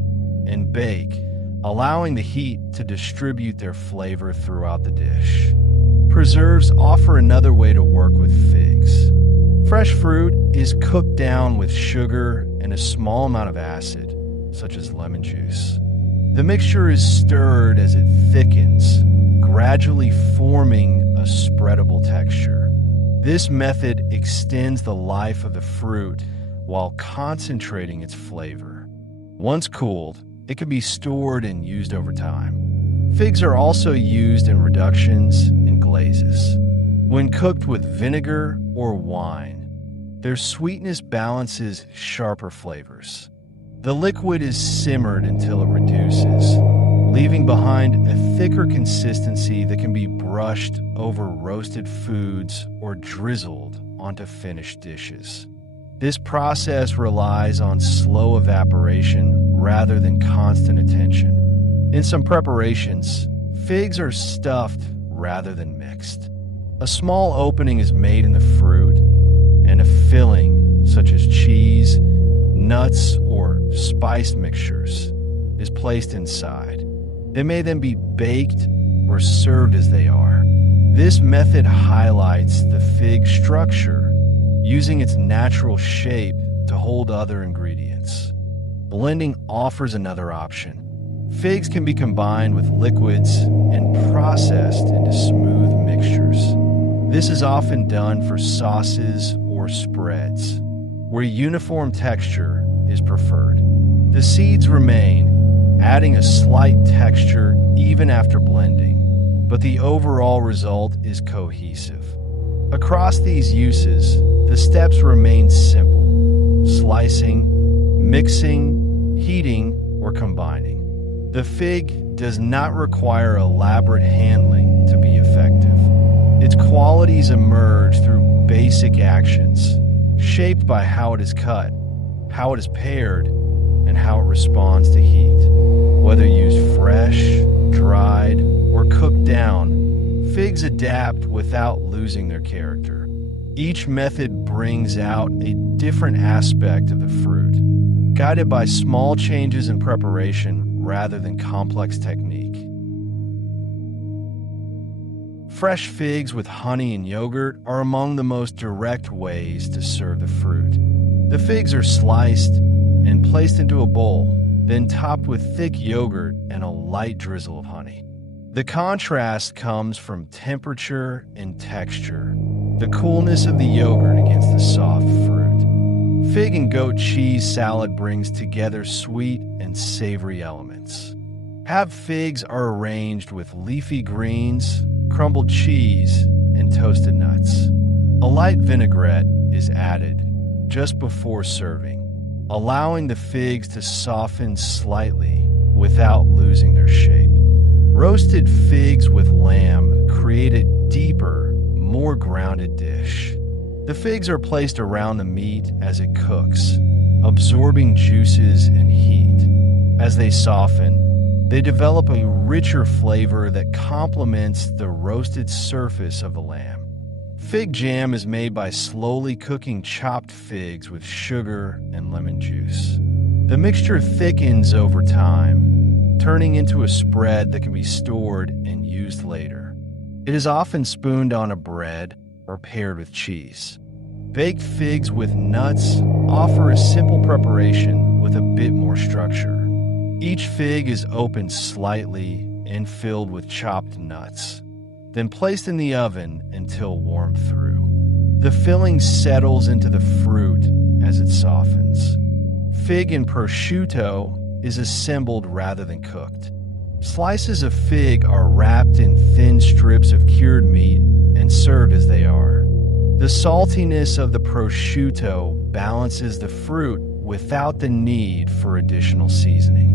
and bake, allowing the heat to distribute their flavor throughout the dish. Preserves offer another way to work with figs. Fresh fruit is cooked down with sugar and a small amount of acid, such as lemon juice. The mixture is stirred as it thickens, gradually forming a spreadable texture. This method extends the life of the fruit while concentrating its flavor. Once cooled, it can be stored and used over time. Figs are also used in reductions and glazes. When cooked with vinegar or wine, their sweetness balances sharper flavors. The liquid is simmered until it reduces, leaving behind a thicker consistency that can be brushed over roasted foods or drizzled onto finished dishes. This process relies on slow evaporation rather than constant attention. In some preparations, figs are stuffed rather than mixed. A small opening is made in the fruit, and a filling, such as cheese, nuts, or spiced mixtures, is placed inside. They may then be baked or served as they are. This method highlights the fig structure, using its natural shape to hold other ingredients. Blending offers another option. Figs can be combined with liquids and processed into smooth mixtures. This is often done for sauces or spreads, where uniform texture is preferred. The seeds remain, adding a slight texture even after blending, but the overall result is cohesive. Across these uses, the steps remain simple: slicing, mixing, heating, or combining. The fig does not require elaborate handling to be effective. Its qualities emerge through basic actions, shaped by how it is cut, how it is pared, and how it responds to heat. Whether used fresh, dried, or cooked down, figs adapt without losing their character. Each method brings out a different aspect of the fruit, guided by small changes in preparation rather than complex technique. Fresh figs with honey and yogurt are among the most direct ways to serve the fruit. The figs are sliced and placed into a bowl, then topped with thick yogurt and a light drizzle of honey. The contrast comes from temperature and texture, the coolness of the yogurt against the soft fruit. Fig and goat cheese salad brings together sweet and savory elements. Halved figs are arranged with leafy greens, crumbled cheese, and toasted nuts. A light vinaigrette is added just before serving, allowing the figs to soften slightly without losing their shape. Roasted figs with lamb create a deeper, more grounded dish. The figs are placed around the meat as it cooks, absorbing juices and heat. As they soften, they develop a richer flavor that complements the roasted surface of the lamb. Fig jam is made by slowly cooking chopped figs with sugar and lemon juice. The mixture thickens over time, turning into a spread that can be stored and used later. It is often spooned on a bread or paired with cheese. Baked figs with nuts offer a simple preparation with a bit more structure. Each fig is opened slightly and filled with chopped nuts, then placed in the oven until warmed through. The filling settles into the fruit as it softens. Fig and prosciutto is assembled rather than cooked. Slices of fig are wrapped in thin strips of cured meat and served as they are. The saltiness of the prosciutto balances the fruit without the need for additional seasoning.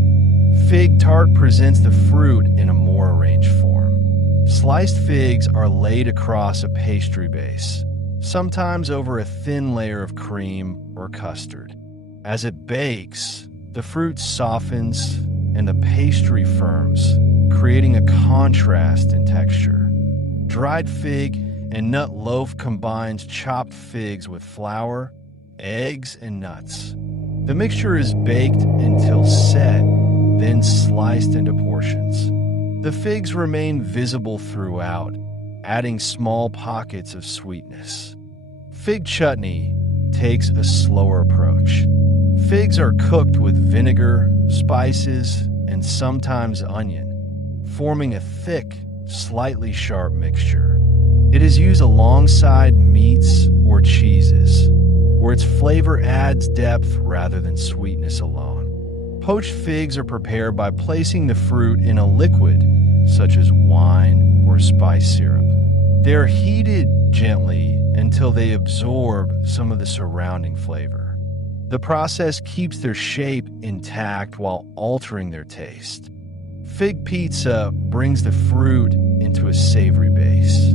Fig tart presents the fruit in a more arranged form. Sliced figs are laid across a pastry base, sometimes over a thin layer of cream or custard. As it bakes, the fruit softens and the pastry firms, creating a contrast in texture. Dried fig and nut loaf combines chopped figs with flour, eggs, and nuts. The mixture is baked until set, then sliced into portions. The figs remain visible throughout, adding small pockets of sweetness. Fig chutney takes a slower approach. Figs are cooked with vinegar, spices, and sometimes onion, forming a thick, slightly sharp mixture. It is used alongside meats or cheeses, where its flavor adds depth rather than sweetness alone. Poached figs are prepared by placing the fruit in a liquid, such as wine or spice syrup. They are heated gently until they absorb some of the surrounding flavor. The process keeps their shape intact while altering their taste. Fig pizza brings the fruit into a savory base.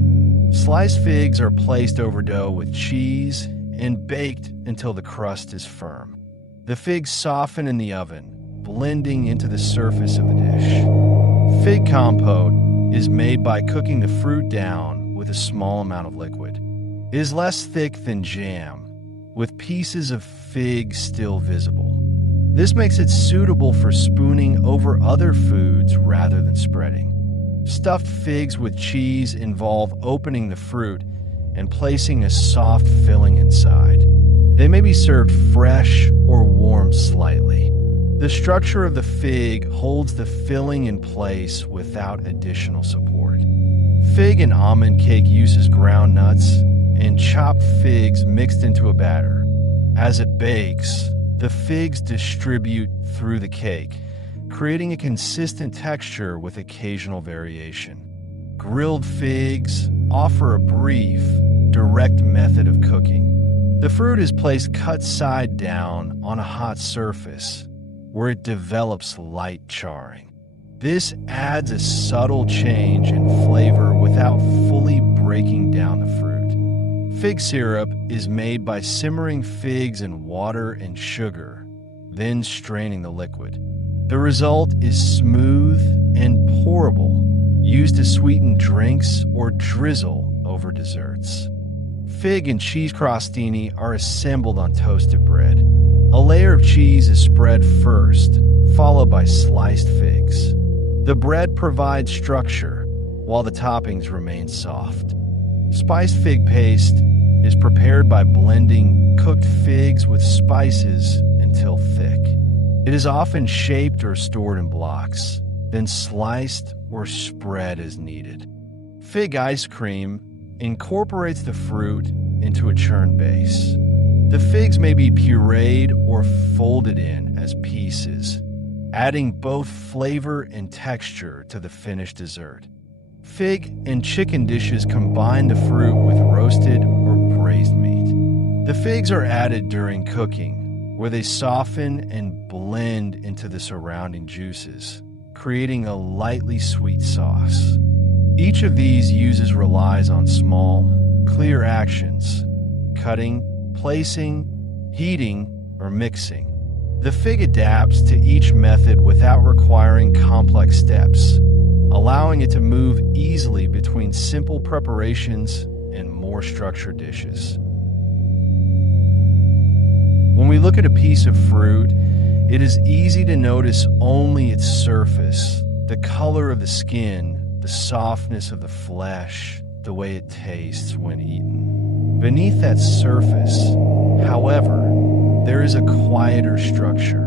Sliced figs are placed over dough with cheese and baked until the crust is firm. The figs soften in the oven, blending into the surface of the dish. Fig compote is made by cooking the fruit down with a small amount of liquid. It is less thick than jam, with pieces of fig still visible. This makes it suitable for spooning over other foods rather than spreading. Stuffed figs with cheese involve opening the fruit and placing a soft filling inside. They may be served fresh or warmed slightly. The structure of the fig holds the filling in place without additional support. Fig and almond cake uses ground nuts and chopped figs mixed into a batter. As it bakes, the figs distribute through the cake, creating a consistent texture with occasional variation. Grilled figs offer a brief, direct method of cooking. The fruit is placed cut side down on a hot surface, where it develops light charring. This adds a subtle change in flavor without fully breaking down the fruit. Fig syrup is made by simmering figs in water and sugar, then straining the liquid. The result is smooth and pourable, used to sweeten drinks or drizzle over desserts. Fig and cheese crostini are assembled on toasted bread. A layer of cheese is spread first, followed by sliced figs. The bread provides structure, while the toppings remain soft. Spiced fig paste is prepared by blending cooked figs with spices until thick. It is often shaped or stored in blocks, then sliced or spread as needed. Fig ice cream incorporates the fruit into a churned base. The figs may be pureed or folded in as pieces, adding both flavor and texture to the finished dessert. Fig and chicken dishes combine the fruit with roasted or braised meat. The figs are added during cooking, where they soften and blend into the surrounding juices, creating a lightly sweet sauce. Each of these uses relies on small, clear actions: cutting, placing, heating, or mixing. The fig adapts to each method without requiring complex steps, allowing it to move easily between simple preparations and more structured dishes. When we look at a piece of fruit, it is easy to notice only its surface, the color of the skin, the softness of the flesh, the way it tastes when eaten. Beneath that surface, however, there is a quieter structure.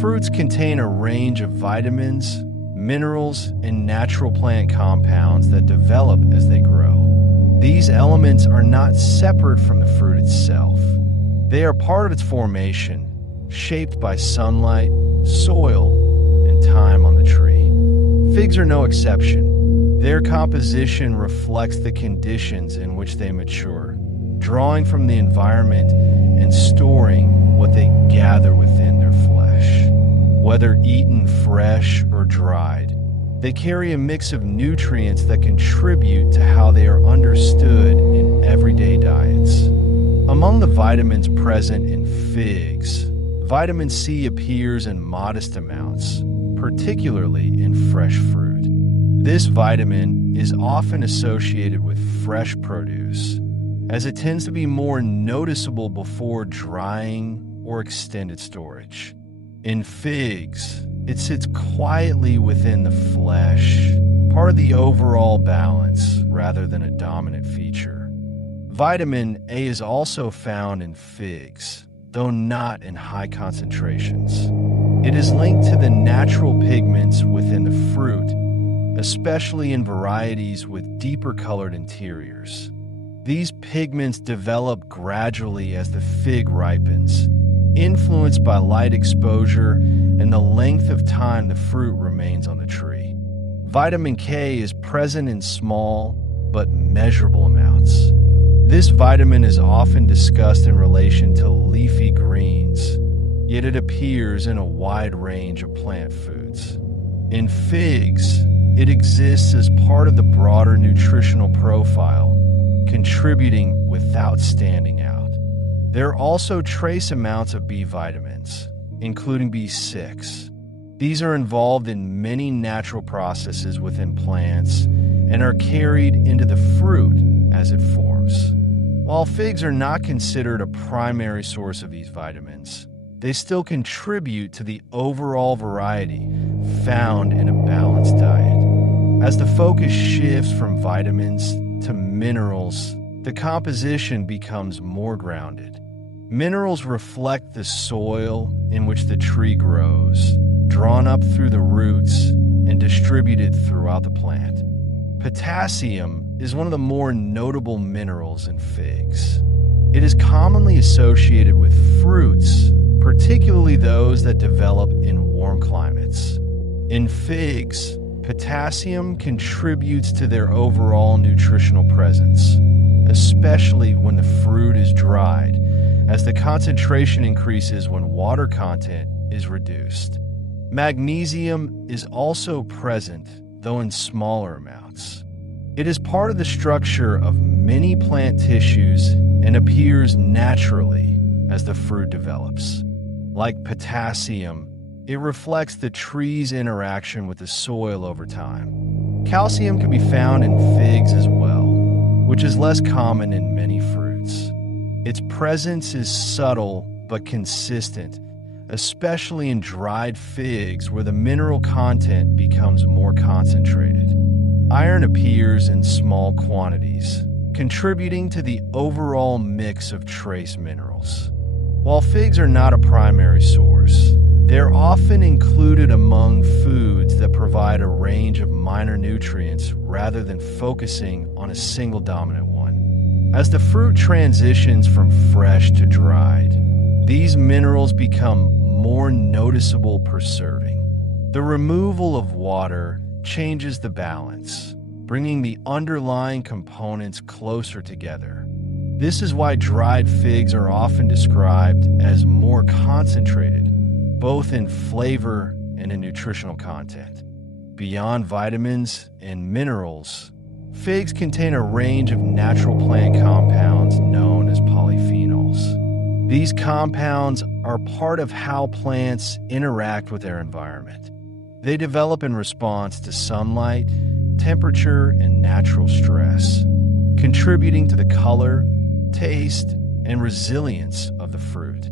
Fruits contain a range of vitamins, minerals, and natural plant compounds that develop as they grow. These elements are not separate from the fruit itself. They are part of its formation, shaped by sunlight, soil, and time on the tree. Figs are no exception. Their composition reflects the conditions in which they mature, drawing from the environment and storing what they gather within their flesh. Whether eaten fresh or dried, they carry a mix of nutrients that contribute to how they are understood in everyday diets. Among the vitamins present in figs, vitamin C appears in modest amounts, particularly in fresh fruit. This vitamin is often associated with fresh produce, as it tends to be more noticeable before drying or extended storage. In figs, it sits quietly within the flesh, part of the overall balance rather than a dominant feature. Vitamin A is also found in figs, though not in high concentrations. It is linked to the natural pigments within the fruit, especially in varieties with deeper colored interiors. These pigments develop gradually as the fig ripens, influenced by light exposure and the length of time the fruit remains on the tree. Vitamin K is present in small but measurable amounts. This vitamin is often discussed in relation to leafy greens, yet it appears in a wide range of plant foods. In figs, it exists as part of the broader nutritional profile, contributing without standing out. There are also trace amounts of B vitamins, including B6. These are involved in many natural processes within plants and are carried into the fruit as it forms. While figs are not considered a primary source of these vitamins, they still contribute to the overall variety found in a balanced diet. As the focus shifts from vitamins to minerals, the composition becomes more grounded. Minerals reflect the soil in which the tree grows, drawn up through the roots and distributed throughout the plant. Potassium is one of the more notable minerals in figs. It is commonly associated with fruits, particularly those that develop in warm climates. In figs, potassium contributes to their overall nutritional presence, especially when the fruit is dried, as the concentration increases when water content is reduced. Magnesium is also present, though in smaller amounts. It is part of the structure of many plant tissues and appears naturally as the fruit develops. Like potassium, it reflects the tree's interaction with the soil over time. Calcium can be found in figs as well, which is less common in many fruits. Its presence is subtle but consistent, especially in dried figs where the mineral content becomes more concentrated. Iron appears in small quantities, contributing to the overall mix of trace minerals. While figs are not a primary source, they're often included among foods that provide a range of minor nutrients rather than focusing on a single dominant one. As the fruit transitions from fresh to dried, these minerals become more noticeable per serving. The removal of water changes the balance, bringing the underlying components closer together. This is why dried figs are often described as more concentrated, both in flavor and in nutritional content. Beyond vitamins and minerals, figs contain a range of natural plant compounds known as polyphenols. These compounds are part of how plants interact with their environment. They develop in response to sunlight, temperature, and natural stress, contributing to the color, taste, and resilience of the fruit.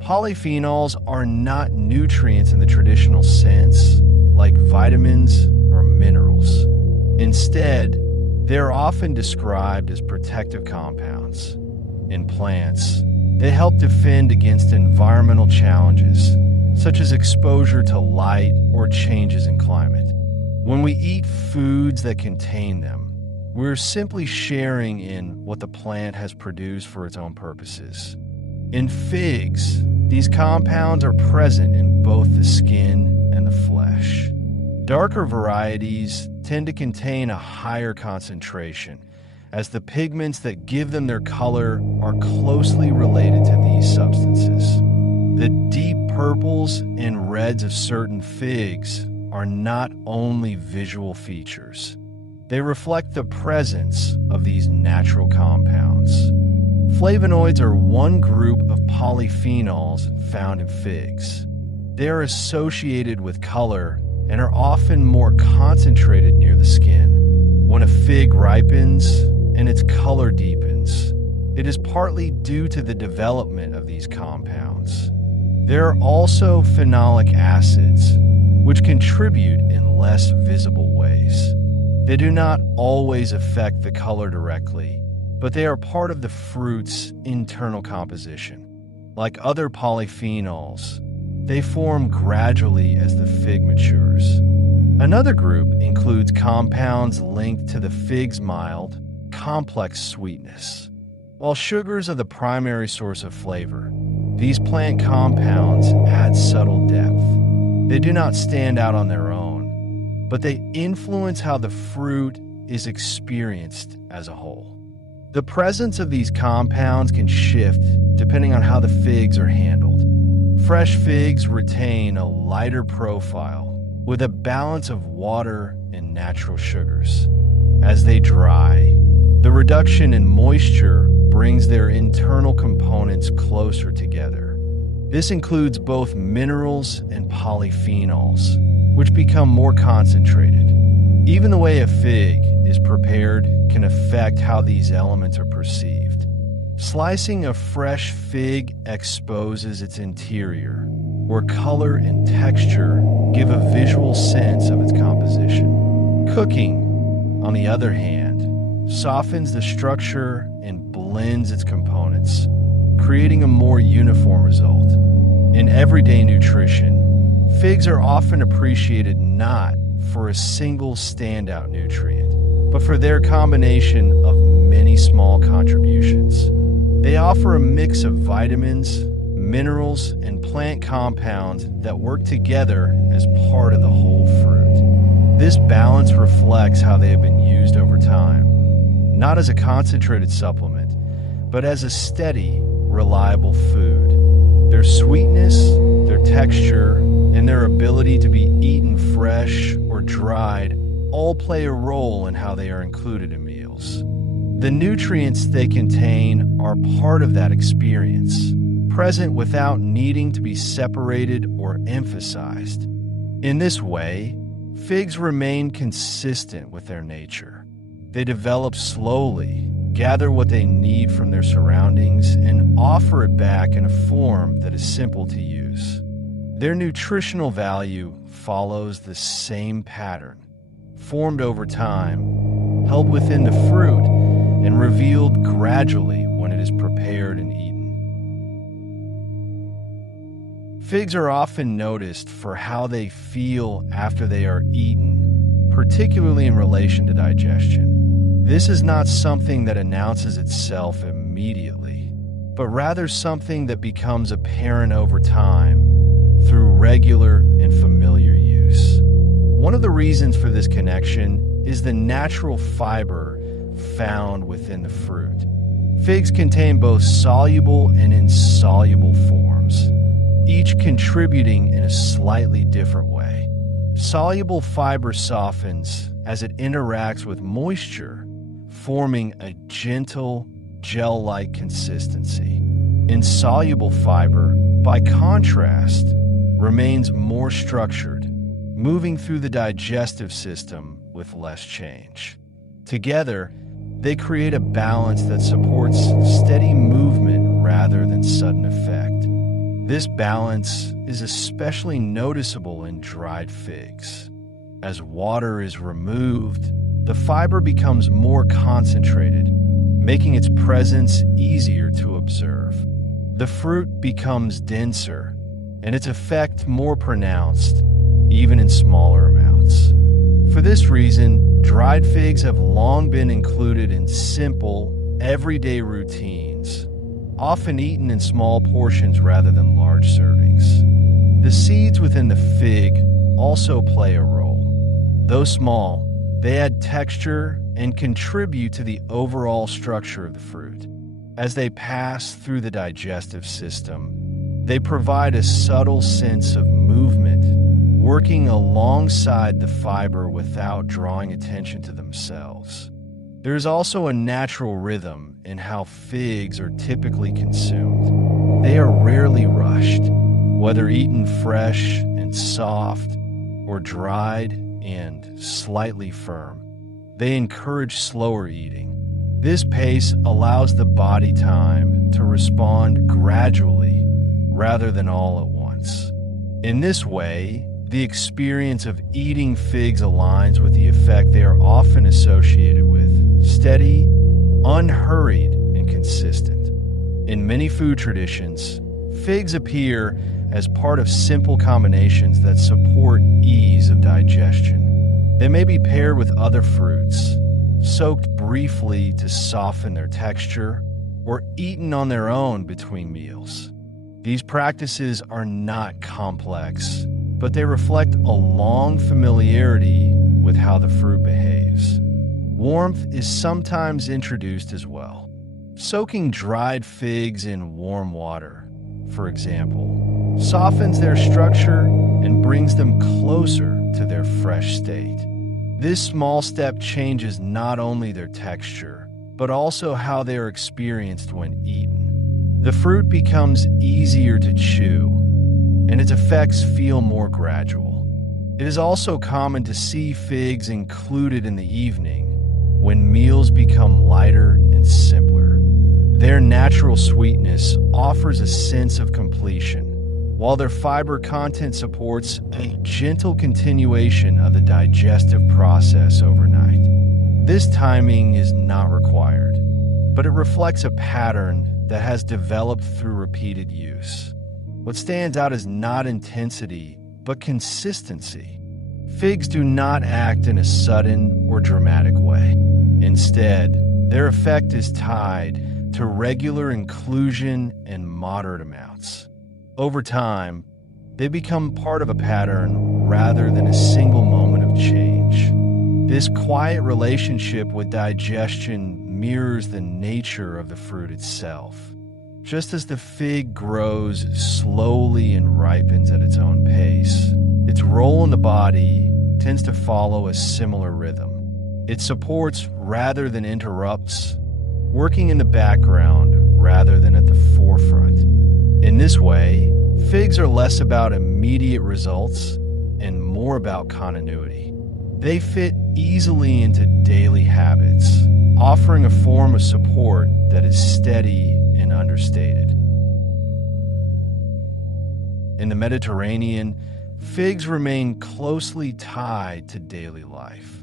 Polyphenols are not nutrients in the traditional sense, like vitamins or minerals. Instead, they're often described as protective compounds. In plants, they help defend against environmental challenges, such as exposure to light or changes in climate. When we eat foods that contain them, we're simply sharing in what the plant has produced for its own purposes. In figs, these compounds are present in both the skin and the flesh. Darker varieties tend to contain a higher concentration, as the pigments that give them their color are closely related to these substances. The deep purples and reds of certain figs are not only visual features. They reflect the presence of these natural compounds. Flavonoids are one group of polyphenols found in figs. They are associated with color and are often more concentrated near the skin. When a fig ripens and its color deepens, it is partly due to the development of these compounds. There are also phenolic acids, which contribute in less visible ways. They do not always affect the color directly, but they are part of the fruit's internal composition. Like other polyphenols, they form gradually as the fig matures. Another group includes compounds linked to the fig's mild, complex sweetness. While sugars are the primary source of flavor, these plant compounds add subtle depth. They do not stand out on their own, but they influence how the fruit is experienced as a whole. The presence of these compounds can shift depending on how the figs are handled. Fresh figs retain a lighter profile, with a balance of water and natural sugars. As they dry, the reduction in moisture brings their internal components closer together. This includes both minerals and polyphenols, which become more concentrated. Even the way a fig is prepared can affect how these elements are perceived. Slicing a fresh fig exposes its interior, where color and texture give a visual sense of its composition. Cooking, on the other hand, softens the structure and blends its components, creating a more uniform result. In everyday nutrition, figs are often appreciated not for a single standout nutrient, but for their combination of many small contributions. They offer a mix of vitamins, minerals, and plant compounds that work together as part of the whole fruit. This balance reflects how they have been used over time, not as a concentrated supplement, but as a steady, reliable food. Their sweetness, their texture, and their ability to be eaten fresh or dried all play a role in how they are included in meals. The nutrients they contain are part of that experience, present without needing to be separated or emphasized. In this way, figs remain consistent with their nature. They develop slowly, gather what they need from their surroundings, and offer it back in a form that is simple to use. Their nutritional value follows the same pattern, formed over time, held within the fruit, and revealed gradually when it is prepared and eaten. Figs are often noticed for how they feel after they are eaten, particularly in relation to digestion. This is not something that announces itself immediately, but rather something that becomes apparent over time through regular and familiar use. One of the reasons for this connection is the natural fiber found within the fruit. Figs contain both soluble and insoluble forms, each contributing in a slightly different way. Soluble fiber softens as it interacts with moisture, forming a gentle, gel-like consistency. Insoluble fiber, by contrast, remains more structured, moving through the digestive system with less change. Together, they create a balance that supports steady movement rather than sudden effect. This balance is especially noticeable in dried figs. As water is removed, the fiber becomes more concentrated, making its presence easier to observe. The fruit becomes denser, and its effect more pronounced, even in smaller amounts. For this reason, dried figs have long been included in simple, everyday routines, often eaten in small portions rather than large servings. The seeds within the fig also play a role. Though small, they add texture and contribute to the overall structure of the fruit. As they pass through the digestive system, they provide a subtle sense of movement, working alongside the fiber without drawing attention to themselves. There is also a natural rhythm in how figs are typically consumed. They are rarely rushed, whether eaten fresh and soft or dried and slightly firm. They encourage slower eating. This pace allows the body time to respond gradually rather than all at once. In this way, the experience of eating figs aligns with the effect they are often associated with: steady, unhurried, and consistent. In many food traditions, figs appear as part of simple combinations that support ease of digestion. They may be paired with other fruits, soaked briefly to soften their texture, or eaten on their own between meals. These practices are not complex, but they reflect a long familiarity with how the fruit behaves. Warmth is sometimes introduced as well. Soaking dried figs in warm water, for example, softens their structure and brings them closer to their fresh state. This small step changes not only their texture, but also how they are experienced when eaten. The fruit becomes easier to chew, and its effects feel more gradual. It is also common to see figs included in the evening when meals become lighter and simpler. Their natural sweetness offers a sense of completion, while their fiber content supports a gentle continuation of the digestive process overnight. This timing is not required, but it reflects a pattern that has developed through repeated use. What stands out is not intensity, but consistency. Figs do not act in a sudden or dramatic way. Instead, their effect is tied to regular inclusion and moderate amounts. Over time, they become part of a pattern rather than a single moment of change. This quiet relationship with digestion mirrors the nature of the fruit itself. Just as the fig grows slowly and ripens at its own pace, its role in the body tends to follow a similar rhythm. It supports rather than interrupts, working in the background rather than at the forefront. In this way, figs are less about immediate results and more about continuity. They fit easily into daily habits, offering a form of support that is steady and understated. In the Mediterranean, figs remain closely tied to daily life.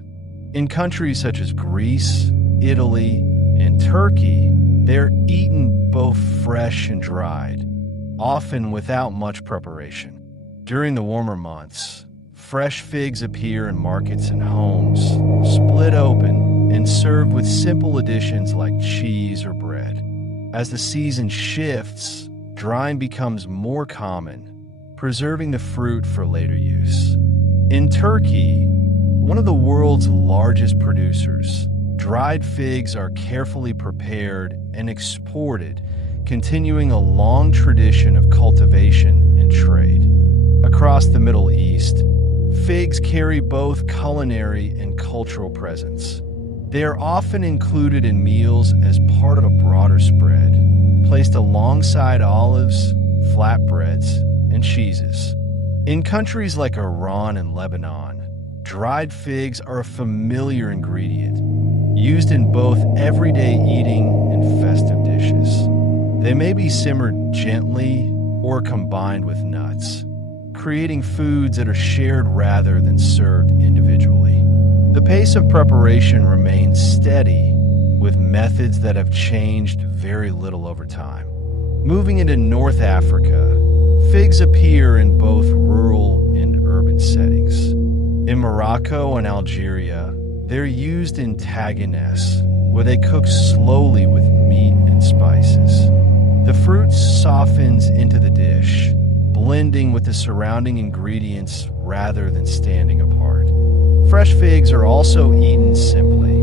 In countries such as Greece, Italy, and Turkey, they're eaten both fresh and dried, often without much preparation. During the warmer months, fresh figs appear in markets and homes, split open and served with simple additions like cheese or bread. As the season shifts, drying becomes more common, preserving the fruit for later use. In Turkey, one of the world's largest producers, dried figs are carefully prepared and exported, continuing a long tradition of cultivation and trade. Across the Middle East, figs carry both culinary and cultural presence. They are often included in meals as part of a broader spread, placed alongside olives, flatbreads, and cheeses. In countries like Iran and Lebanon, dried figs are a familiar ingredient, used in both everyday eating and festive dishes. They may be simmered gently or combined with nuts, creating foods that are shared rather than served individually. The pace of preparation remains steady, with methods that have changed very little over time. Moving into North Africa, figs appear in both rural and urban settings. In Morocco and Algeria, they're used in taginess, where they cook slowly with meat and spices. The fruit softens into the dish, blending with the surrounding ingredients rather than standing apart. Fresh figs are also eaten simply,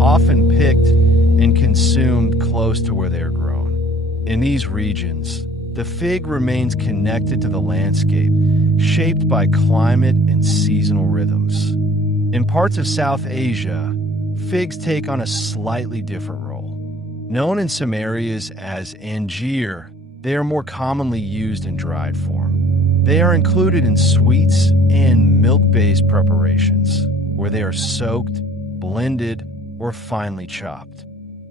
often picked and consumed close to where they are grown. In these regions, the fig remains connected to the landscape, shaped by climate and seasonal rhythms. In parts of South Asia, figs take on a slightly different role. Known in some areas as anjir, they are more commonly used in dried form. They are included in sweets and milk-based preparations, where they are soaked, blended, or finely chopped.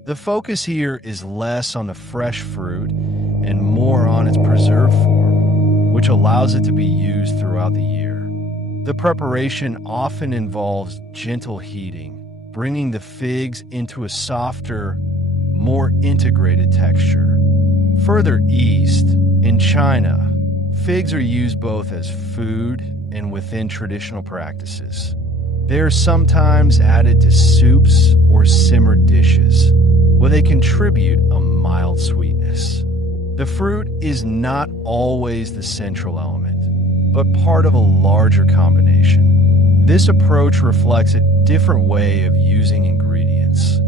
The focus here is less on the fresh fruit and more on its preserved form, which allows it to be used throughout the year. The preparation often involves gentle heating, bringing the figs into a softer, more integrated texture. Further east, in China, figs are used both as food and within traditional practices. They are sometimes added to soups or simmered dishes, where they contribute a mild sweetness. The fruit is not always the central element, but part of a larger combination. This approach reflects a different way of using ingredients,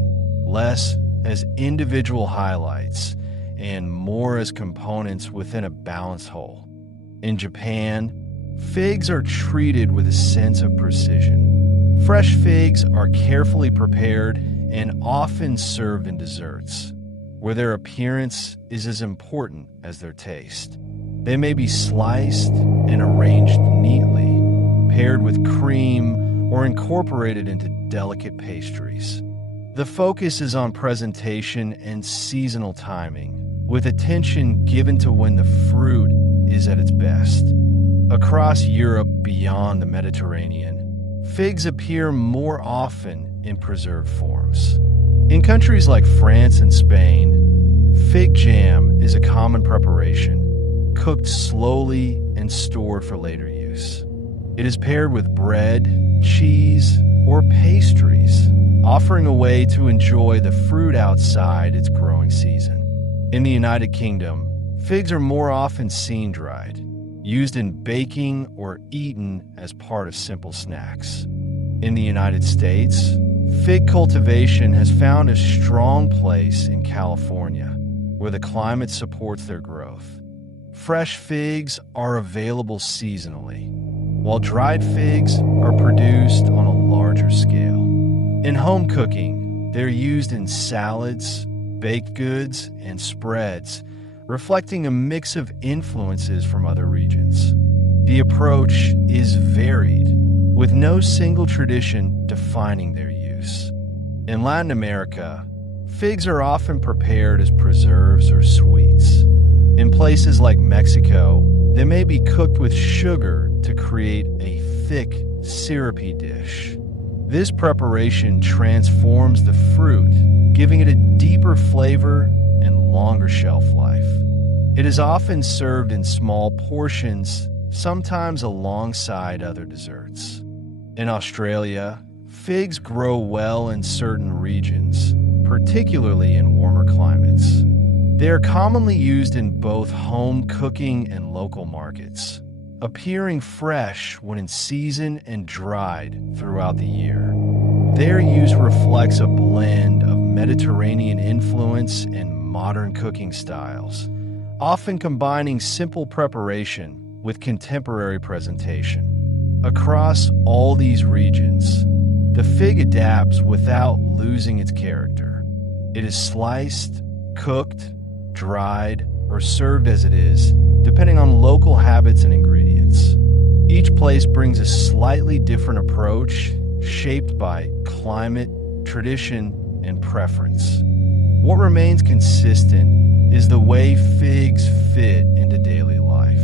less as individual highlights and more as components within a balanced whole. In Japan, figs are treated with a sense of precision. Fresh figs are carefully prepared and often served in desserts, where their appearance is as important as their taste. They may be sliced and arranged neatly, paired with cream, or incorporated into delicate pastries. The focus is on presentation and seasonal timing, with attention given to when the fruit is at its best. Across Europe beyond the Mediterranean, figs appear more often in preserved forms. In countries like France and Spain, fig jam is a common preparation, cooked slowly and stored for later use. It is paired with bread, cheese, or pastries, offering a way to enjoy the fruit outside its growing season. In the United Kingdom, figs are more often seen dried, used in baking or eaten as part of simple snacks. In the United States, fig cultivation has found a strong place in California, where the climate supports their growth. Fresh figs are available seasonally, while dried figs are produced on a larger scale. In home cooking, they're used in salads, baked goods, and spreads, reflecting a mix of influences from other regions. The approach is varied, with no single tradition defining their use. In Latin America, figs are often prepared as preserves or sweets. In places like Mexico, they may be cooked with sugar to create a thick, syrupy dish. This preparation transforms the fruit, giving it a deeper flavor and longer shelf life. It is often served in small portions, sometimes alongside other desserts. In Australia, figs grow well in certain regions, particularly in warmer climates. They are commonly used in both home cooking and local markets, appearing fresh when in season and dried throughout the year. Their use reflects a blend of Mediterranean influence and modern cooking styles, often combining simple preparation with contemporary presentation. Across all these regions, the fig adapts without losing its character. It is sliced, cooked, dried, or served as it is, depending on local habits and ingredients. Each place brings a slightly different approach, shaped by climate, tradition, and preference. What remains consistent is the way figs fit into daily life.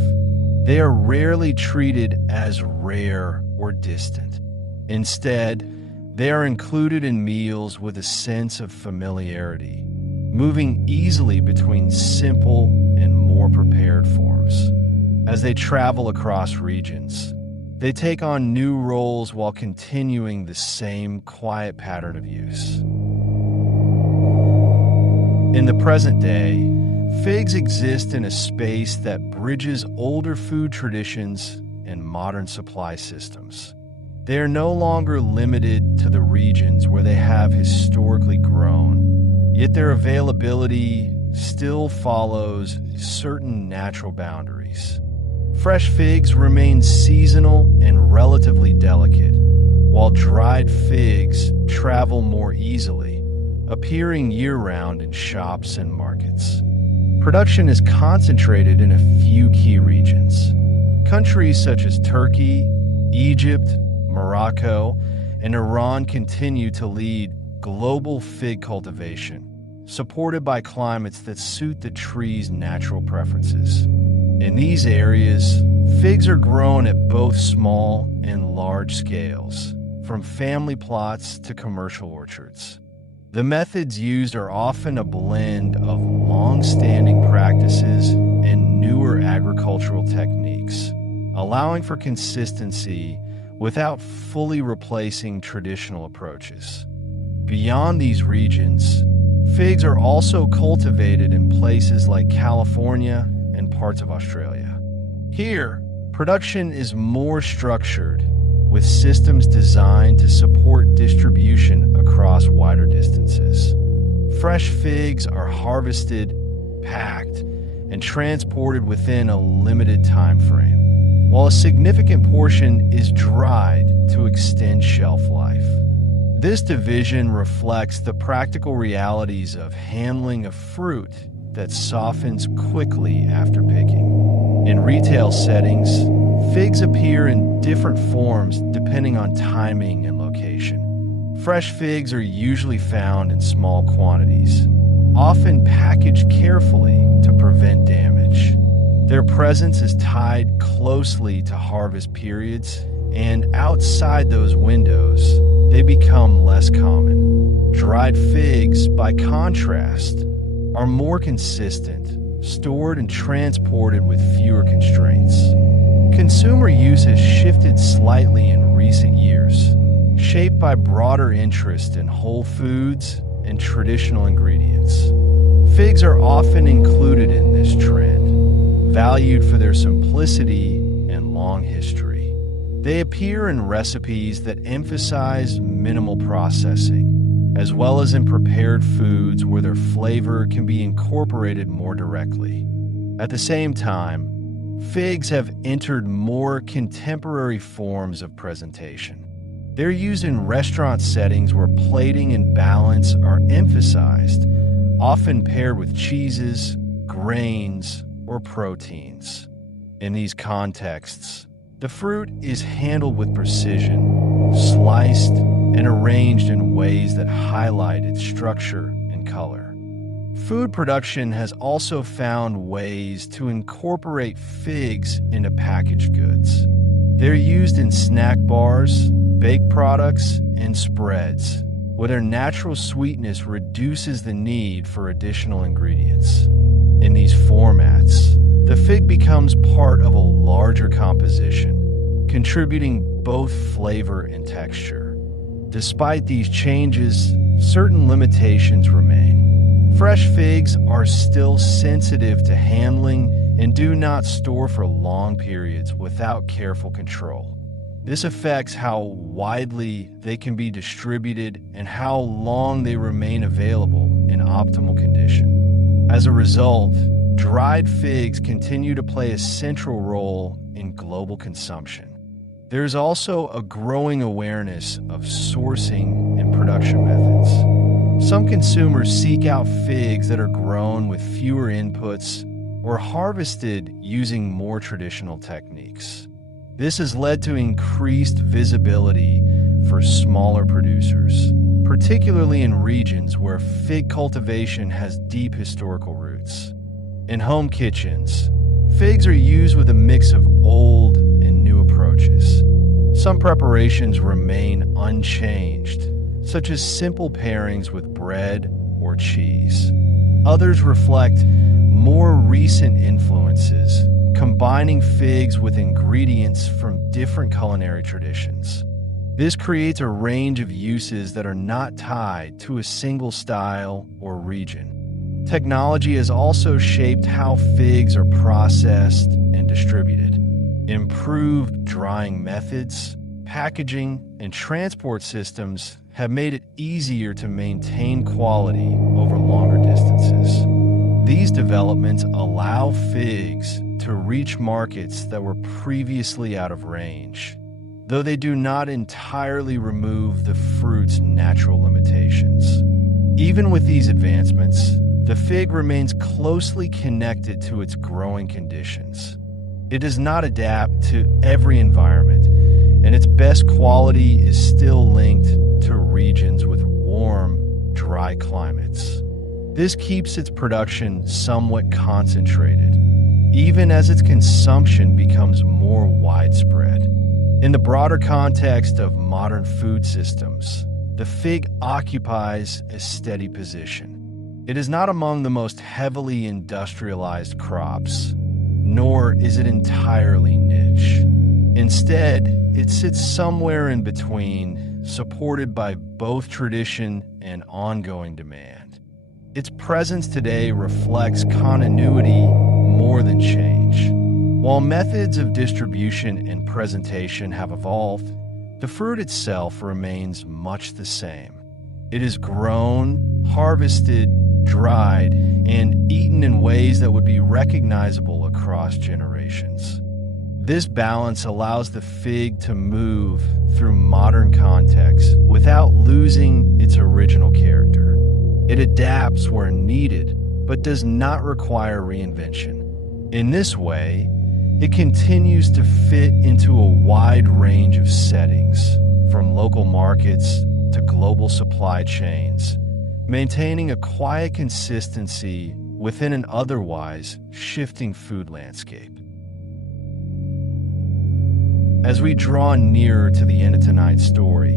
They are rarely treated as rare or distant. Instead, they are included in meals with a sense of familiarity, moving easily between simple and more prepared forms. As they travel across regions, they take on new roles while continuing the same quiet pattern of use. In the present day, figs exist in a space that bridges older food traditions and modern supply systems. They are no longer limited to the regions where they have historically grown, yet their availability still follows certain natural boundaries. Fresh figs remain seasonal and relatively delicate, while dried figs travel more easily, appearing year-round in shops and markets. Production is concentrated in a few key regions. Countries such as Turkey, Egypt, Morocco, and Iran continue to lead global fig cultivation, supported by climates that suit the tree's natural preferences. In these areas, figs are grown at both small and large scales, from family plots to commercial orchards. The methods used are often a blend of long-standing practices and newer agricultural techniques, allowing for consistency without fully replacing traditional approaches. Beyond these regions, figs are also cultivated in places like California and parts of Australia. Here, production is more structured, with systems designed to support distribution across wider distances. Fresh figs are harvested, packed, and transported within a limited time frame. while a significant portion is dried to extend shelf life. This division reflects the practical realities of handling a fruit that softens quickly after picking. In retail settings, figs appear in different forms depending on timing and location. Fresh figs are usually found in small quantities, often packaged carefully to prevent damage. Their presence is tied closely to harvest periods, and outside those windows, they become less common. Dried figs, by contrast, are more consistent, stored and transported with fewer constraints. Consumer use has shifted slightly in recent years, shaped by broader interest in whole foods and traditional ingredients. Figs are often included in this trend, valued for their simplicity and long history. They appear in recipes that emphasize minimal processing, as well as in prepared foods where their flavor can be incorporated more directly. At the same time, figs have entered more contemporary forms of presentation. They're used in restaurant settings where plating and balance are emphasized, often paired with cheeses, grains, or proteins. In these contexts, the fruit is handled with precision, sliced, and arranged in ways that highlight its structure and color. Food production has also found ways to incorporate figs into packaged goods. They're used in snack bars, baked products, and spreads, where their natural sweetness reduces the need for additional ingredients. In these formats, the fig becomes part of a larger composition, contributing both flavor and texture. Despite these changes, certain limitations remain. Fresh figs are still sensitive to handling and do not store for long periods without careful control. This affects how widely they can be distributed and how long they remain available in optimal condition. As a result, dried figs continue to play a central role in global consumption. There's also a growing awareness of sourcing and production methods. Some consumers seek out figs that are grown with fewer inputs or harvested using more traditional techniques. This has led to increased visibility for smaller producers, particularly in regions where fig cultivation has deep historical roots. In home kitchens, figs are used with a mix of old and new approaches. Some preparations remain unchanged, such as simple pairings with bread or cheese. Others reflect more recent influences, combining figs with ingredients from different culinary traditions. This creates a range of uses that are not tied to a single style or region. Technology has also shaped how figs are processed and distributed. Improved drying methods, packaging, and transport systems have made it easier to maintain quality over longer distances. These developments allow figs to reach markets that were previously out of range, though they do not entirely remove the fruit's natural limitations. Even with these advancements, the fig remains closely connected to its growing conditions. It does not adapt to every environment, and its best quality is still linked to regions with warm, dry climates. This keeps its production somewhat concentrated, even as its consumption becomes more widespread. In the broader context of modern food systems, the fig occupies a steady position. It is not among the most heavily industrialized crops, nor is it entirely niche. Instead, it sits somewhere in between, supported by both tradition and ongoing demand. Its presence today reflects continuity more than change. While methods of distribution and presentation have evolved, the fruit itself remains much the same. It is grown, harvested, dried, and eaten in ways that would be recognizable across generations. This balance allows the fig to move through modern contexts without losing its original character. It adapts where needed, but does not require reinvention. In this way, it continues to fit into a wide range of settings, from local markets to global supply chains, maintaining a quiet consistency within an otherwise shifting food landscape. As we draw nearer to the end of tonight's story,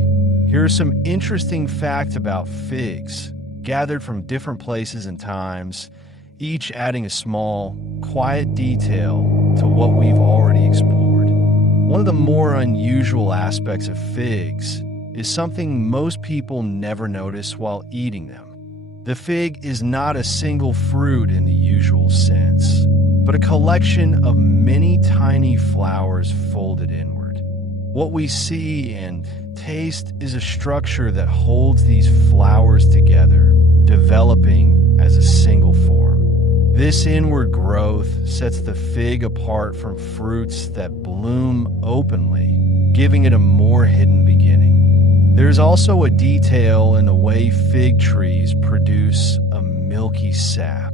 here are some interesting facts about figs, gathered from different places and times, each adding a small, quiet detail to what we've already explored. One of the more unusual aspects of figs is something most people never notice while eating them. The fig is not a single fruit in the usual sense, but a collection of many tiny flowers folded inward. What we see and taste is a structure that holds these flowers together, developing as a single form. This inward growth sets the fig apart from fruits that bloom openly, giving it a more hidden beginning. There's also a detail in the way fig trees produce a milky sap.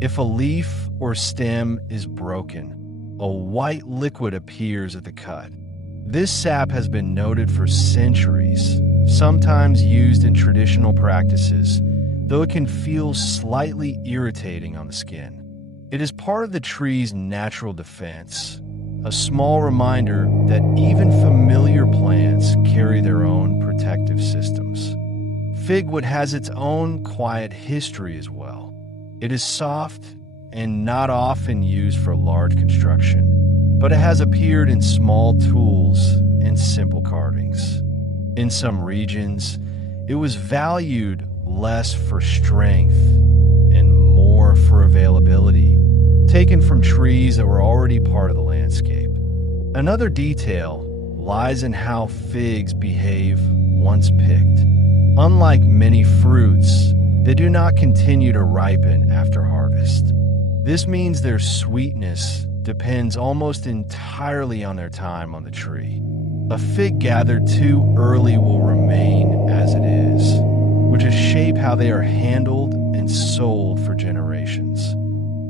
If a leaf or stem is broken, a white liquid appears at the cut. This sap has been noted for centuries, sometimes used in traditional practices, though it can feel slightly irritating on the skin. It is part of the tree's natural defense, a small reminder that even familiar plants carry their own protective systems. Figwood has its own quiet history as well. It is soft and not often used for large construction, but it has appeared in small tools and simple carvings. In some regions, it was valued less for strength and more for availability, taken from trees that were already part of the landscape. Another detail lies in how figs behave once picked. Unlike many fruits, they do not continue to ripen after harvest. This means their sweetness depends almost entirely on their time on the tree. A fig gathered too early will remain as it is, which is shape how they are handled and sold for generations.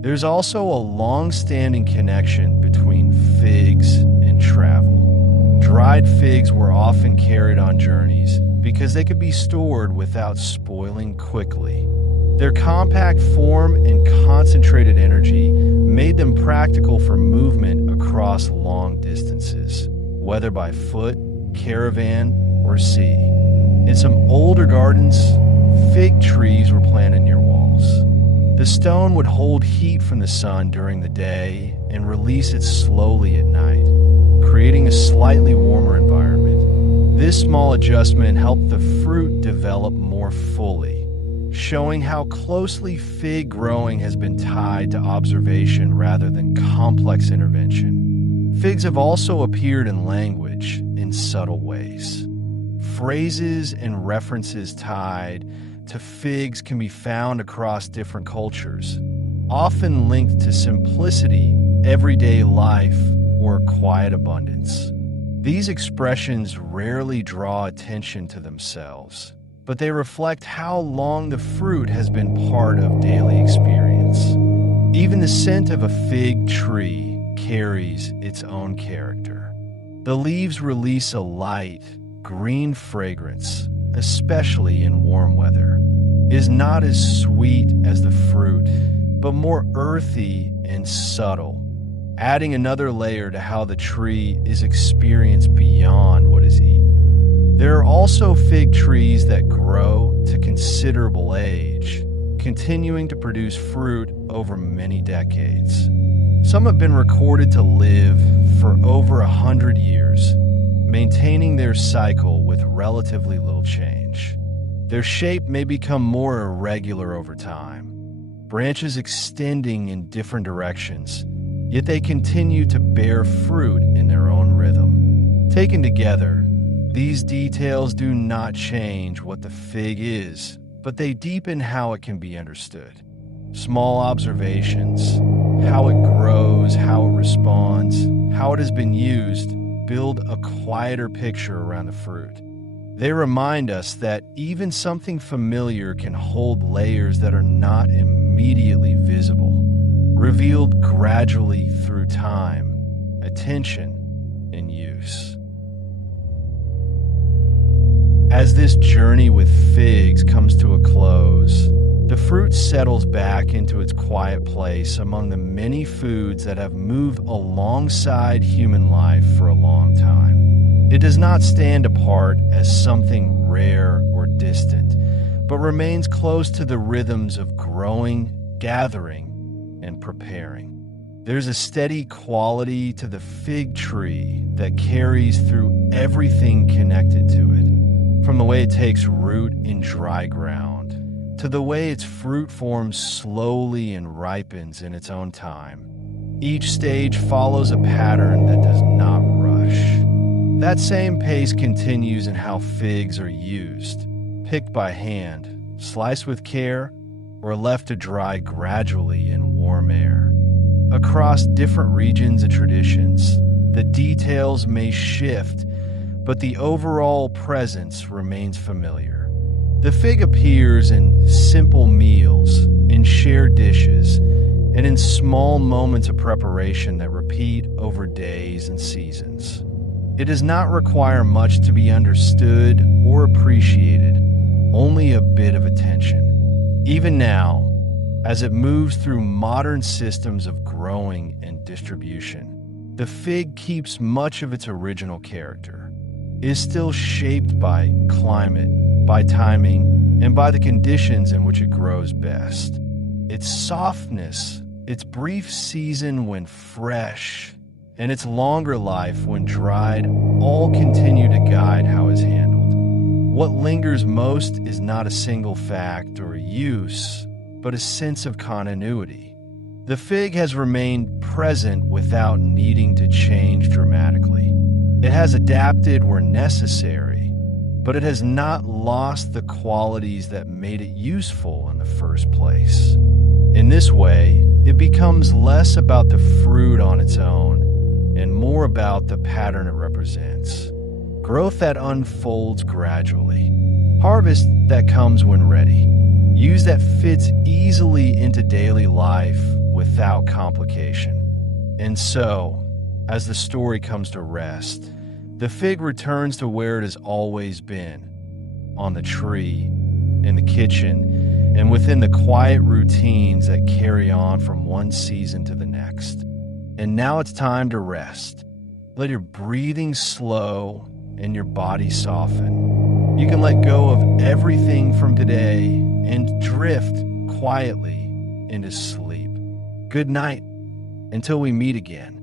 There's also a long-standing connection between figs and travel. Dried figs were often carried on journeys because they could be stored without spoiling quickly. Their compact form and concentrated energy made them practical for movement across long distances, whether by foot, caravan, or sea. In some older gardens, fig trees were planted near walls. The stone would hold heat from the sun during the day and release it slowly at night, creating a slightly warmer environment. This small adjustment helped the fruit develop more fully, showing how closely fig growing has been tied to observation rather than complex intervention. Figs have also appeared in language in subtle ways. Phrases and references tied to figs can be found across different cultures, often linked to simplicity, everyday life, or quiet abundance. These expressions rarely draw attention to themselves, but they reflect how long the fruit has been part of daily experience. Even the scent of a fig tree carries its own character. The leaves release a light, green fragrance, especially in warm weather. It is not as sweet as the fruit, but more earthy and subtle, adding another layer to how the tree is experienced beyond what is eaten. There are also fig trees that grow to considerable age, continuing to produce fruit over many decades. Some have been recorded to live for over 100 years, maintaining their cycle with relatively little change. Their shape may become more irregular over time, branches extending in different directions, yet they continue to bear fruit in their own rhythm. Taken together, these details do not change what the fig is, but they deepen how it can be understood. Small observations, how it grows, how it responds, how it has been used, build a quieter picture around the fruit. They remind us that even something familiar can hold layers that are not immediately visible, revealed gradually through time, attention, and use. As this journey with figs comes to a close, the fruit settles back into its quiet place among the many foods that have moved alongside human life for a long time. It does not stand apart as something rare or distant, but remains close to the rhythms of growing, gathering, and preparing. There's a steady quality to the fig tree that carries through everything connected to it, from the way it takes root in dry ground, to the way its fruit forms slowly and ripens in its own time. Each stage follows a pattern that does not rush. That same pace continues in how figs are used, picked by hand, sliced with care, or left to dry gradually in warm air. Across different regions and traditions, the details may shift, but the overall presence remains familiar. The fig appears in simple meals, in shared dishes, and in small moments of preparation that repeat over days and seasons. It does not require much to be understood or appreciated, only a bit of attention. Even now, as it moves through modern systems of growing and distribution, the fig keeps much of its original character. It is still shaped by climate, by timing, and by the conditions in which it grows best. Its softness, its brief season when fresh, and its longer life when dried all continue to guide how it is handled. What lingers most is not a single fact or use, but a sense of continuity. The fig has remained present without needing to change dramatically. It has adapted where necessary, but it has not lost the qualities that made it useful in the first place. In this way, it becomes less about the fruit on its own and more about the pattern it represents. Growth that unfolds gradually. Harvest that comes when ready. Use that fits easily into daily life without complication. And so, as the story comes to rest, the fig returns to where it has always been, on the tree, in the kitchen, and within the quiet routines that carry on from one season to the next. And now it's time to rest. Let your breathing slow and your body soften. You can let go of everything from today and drift quietly into sleep. Good night until we meet again.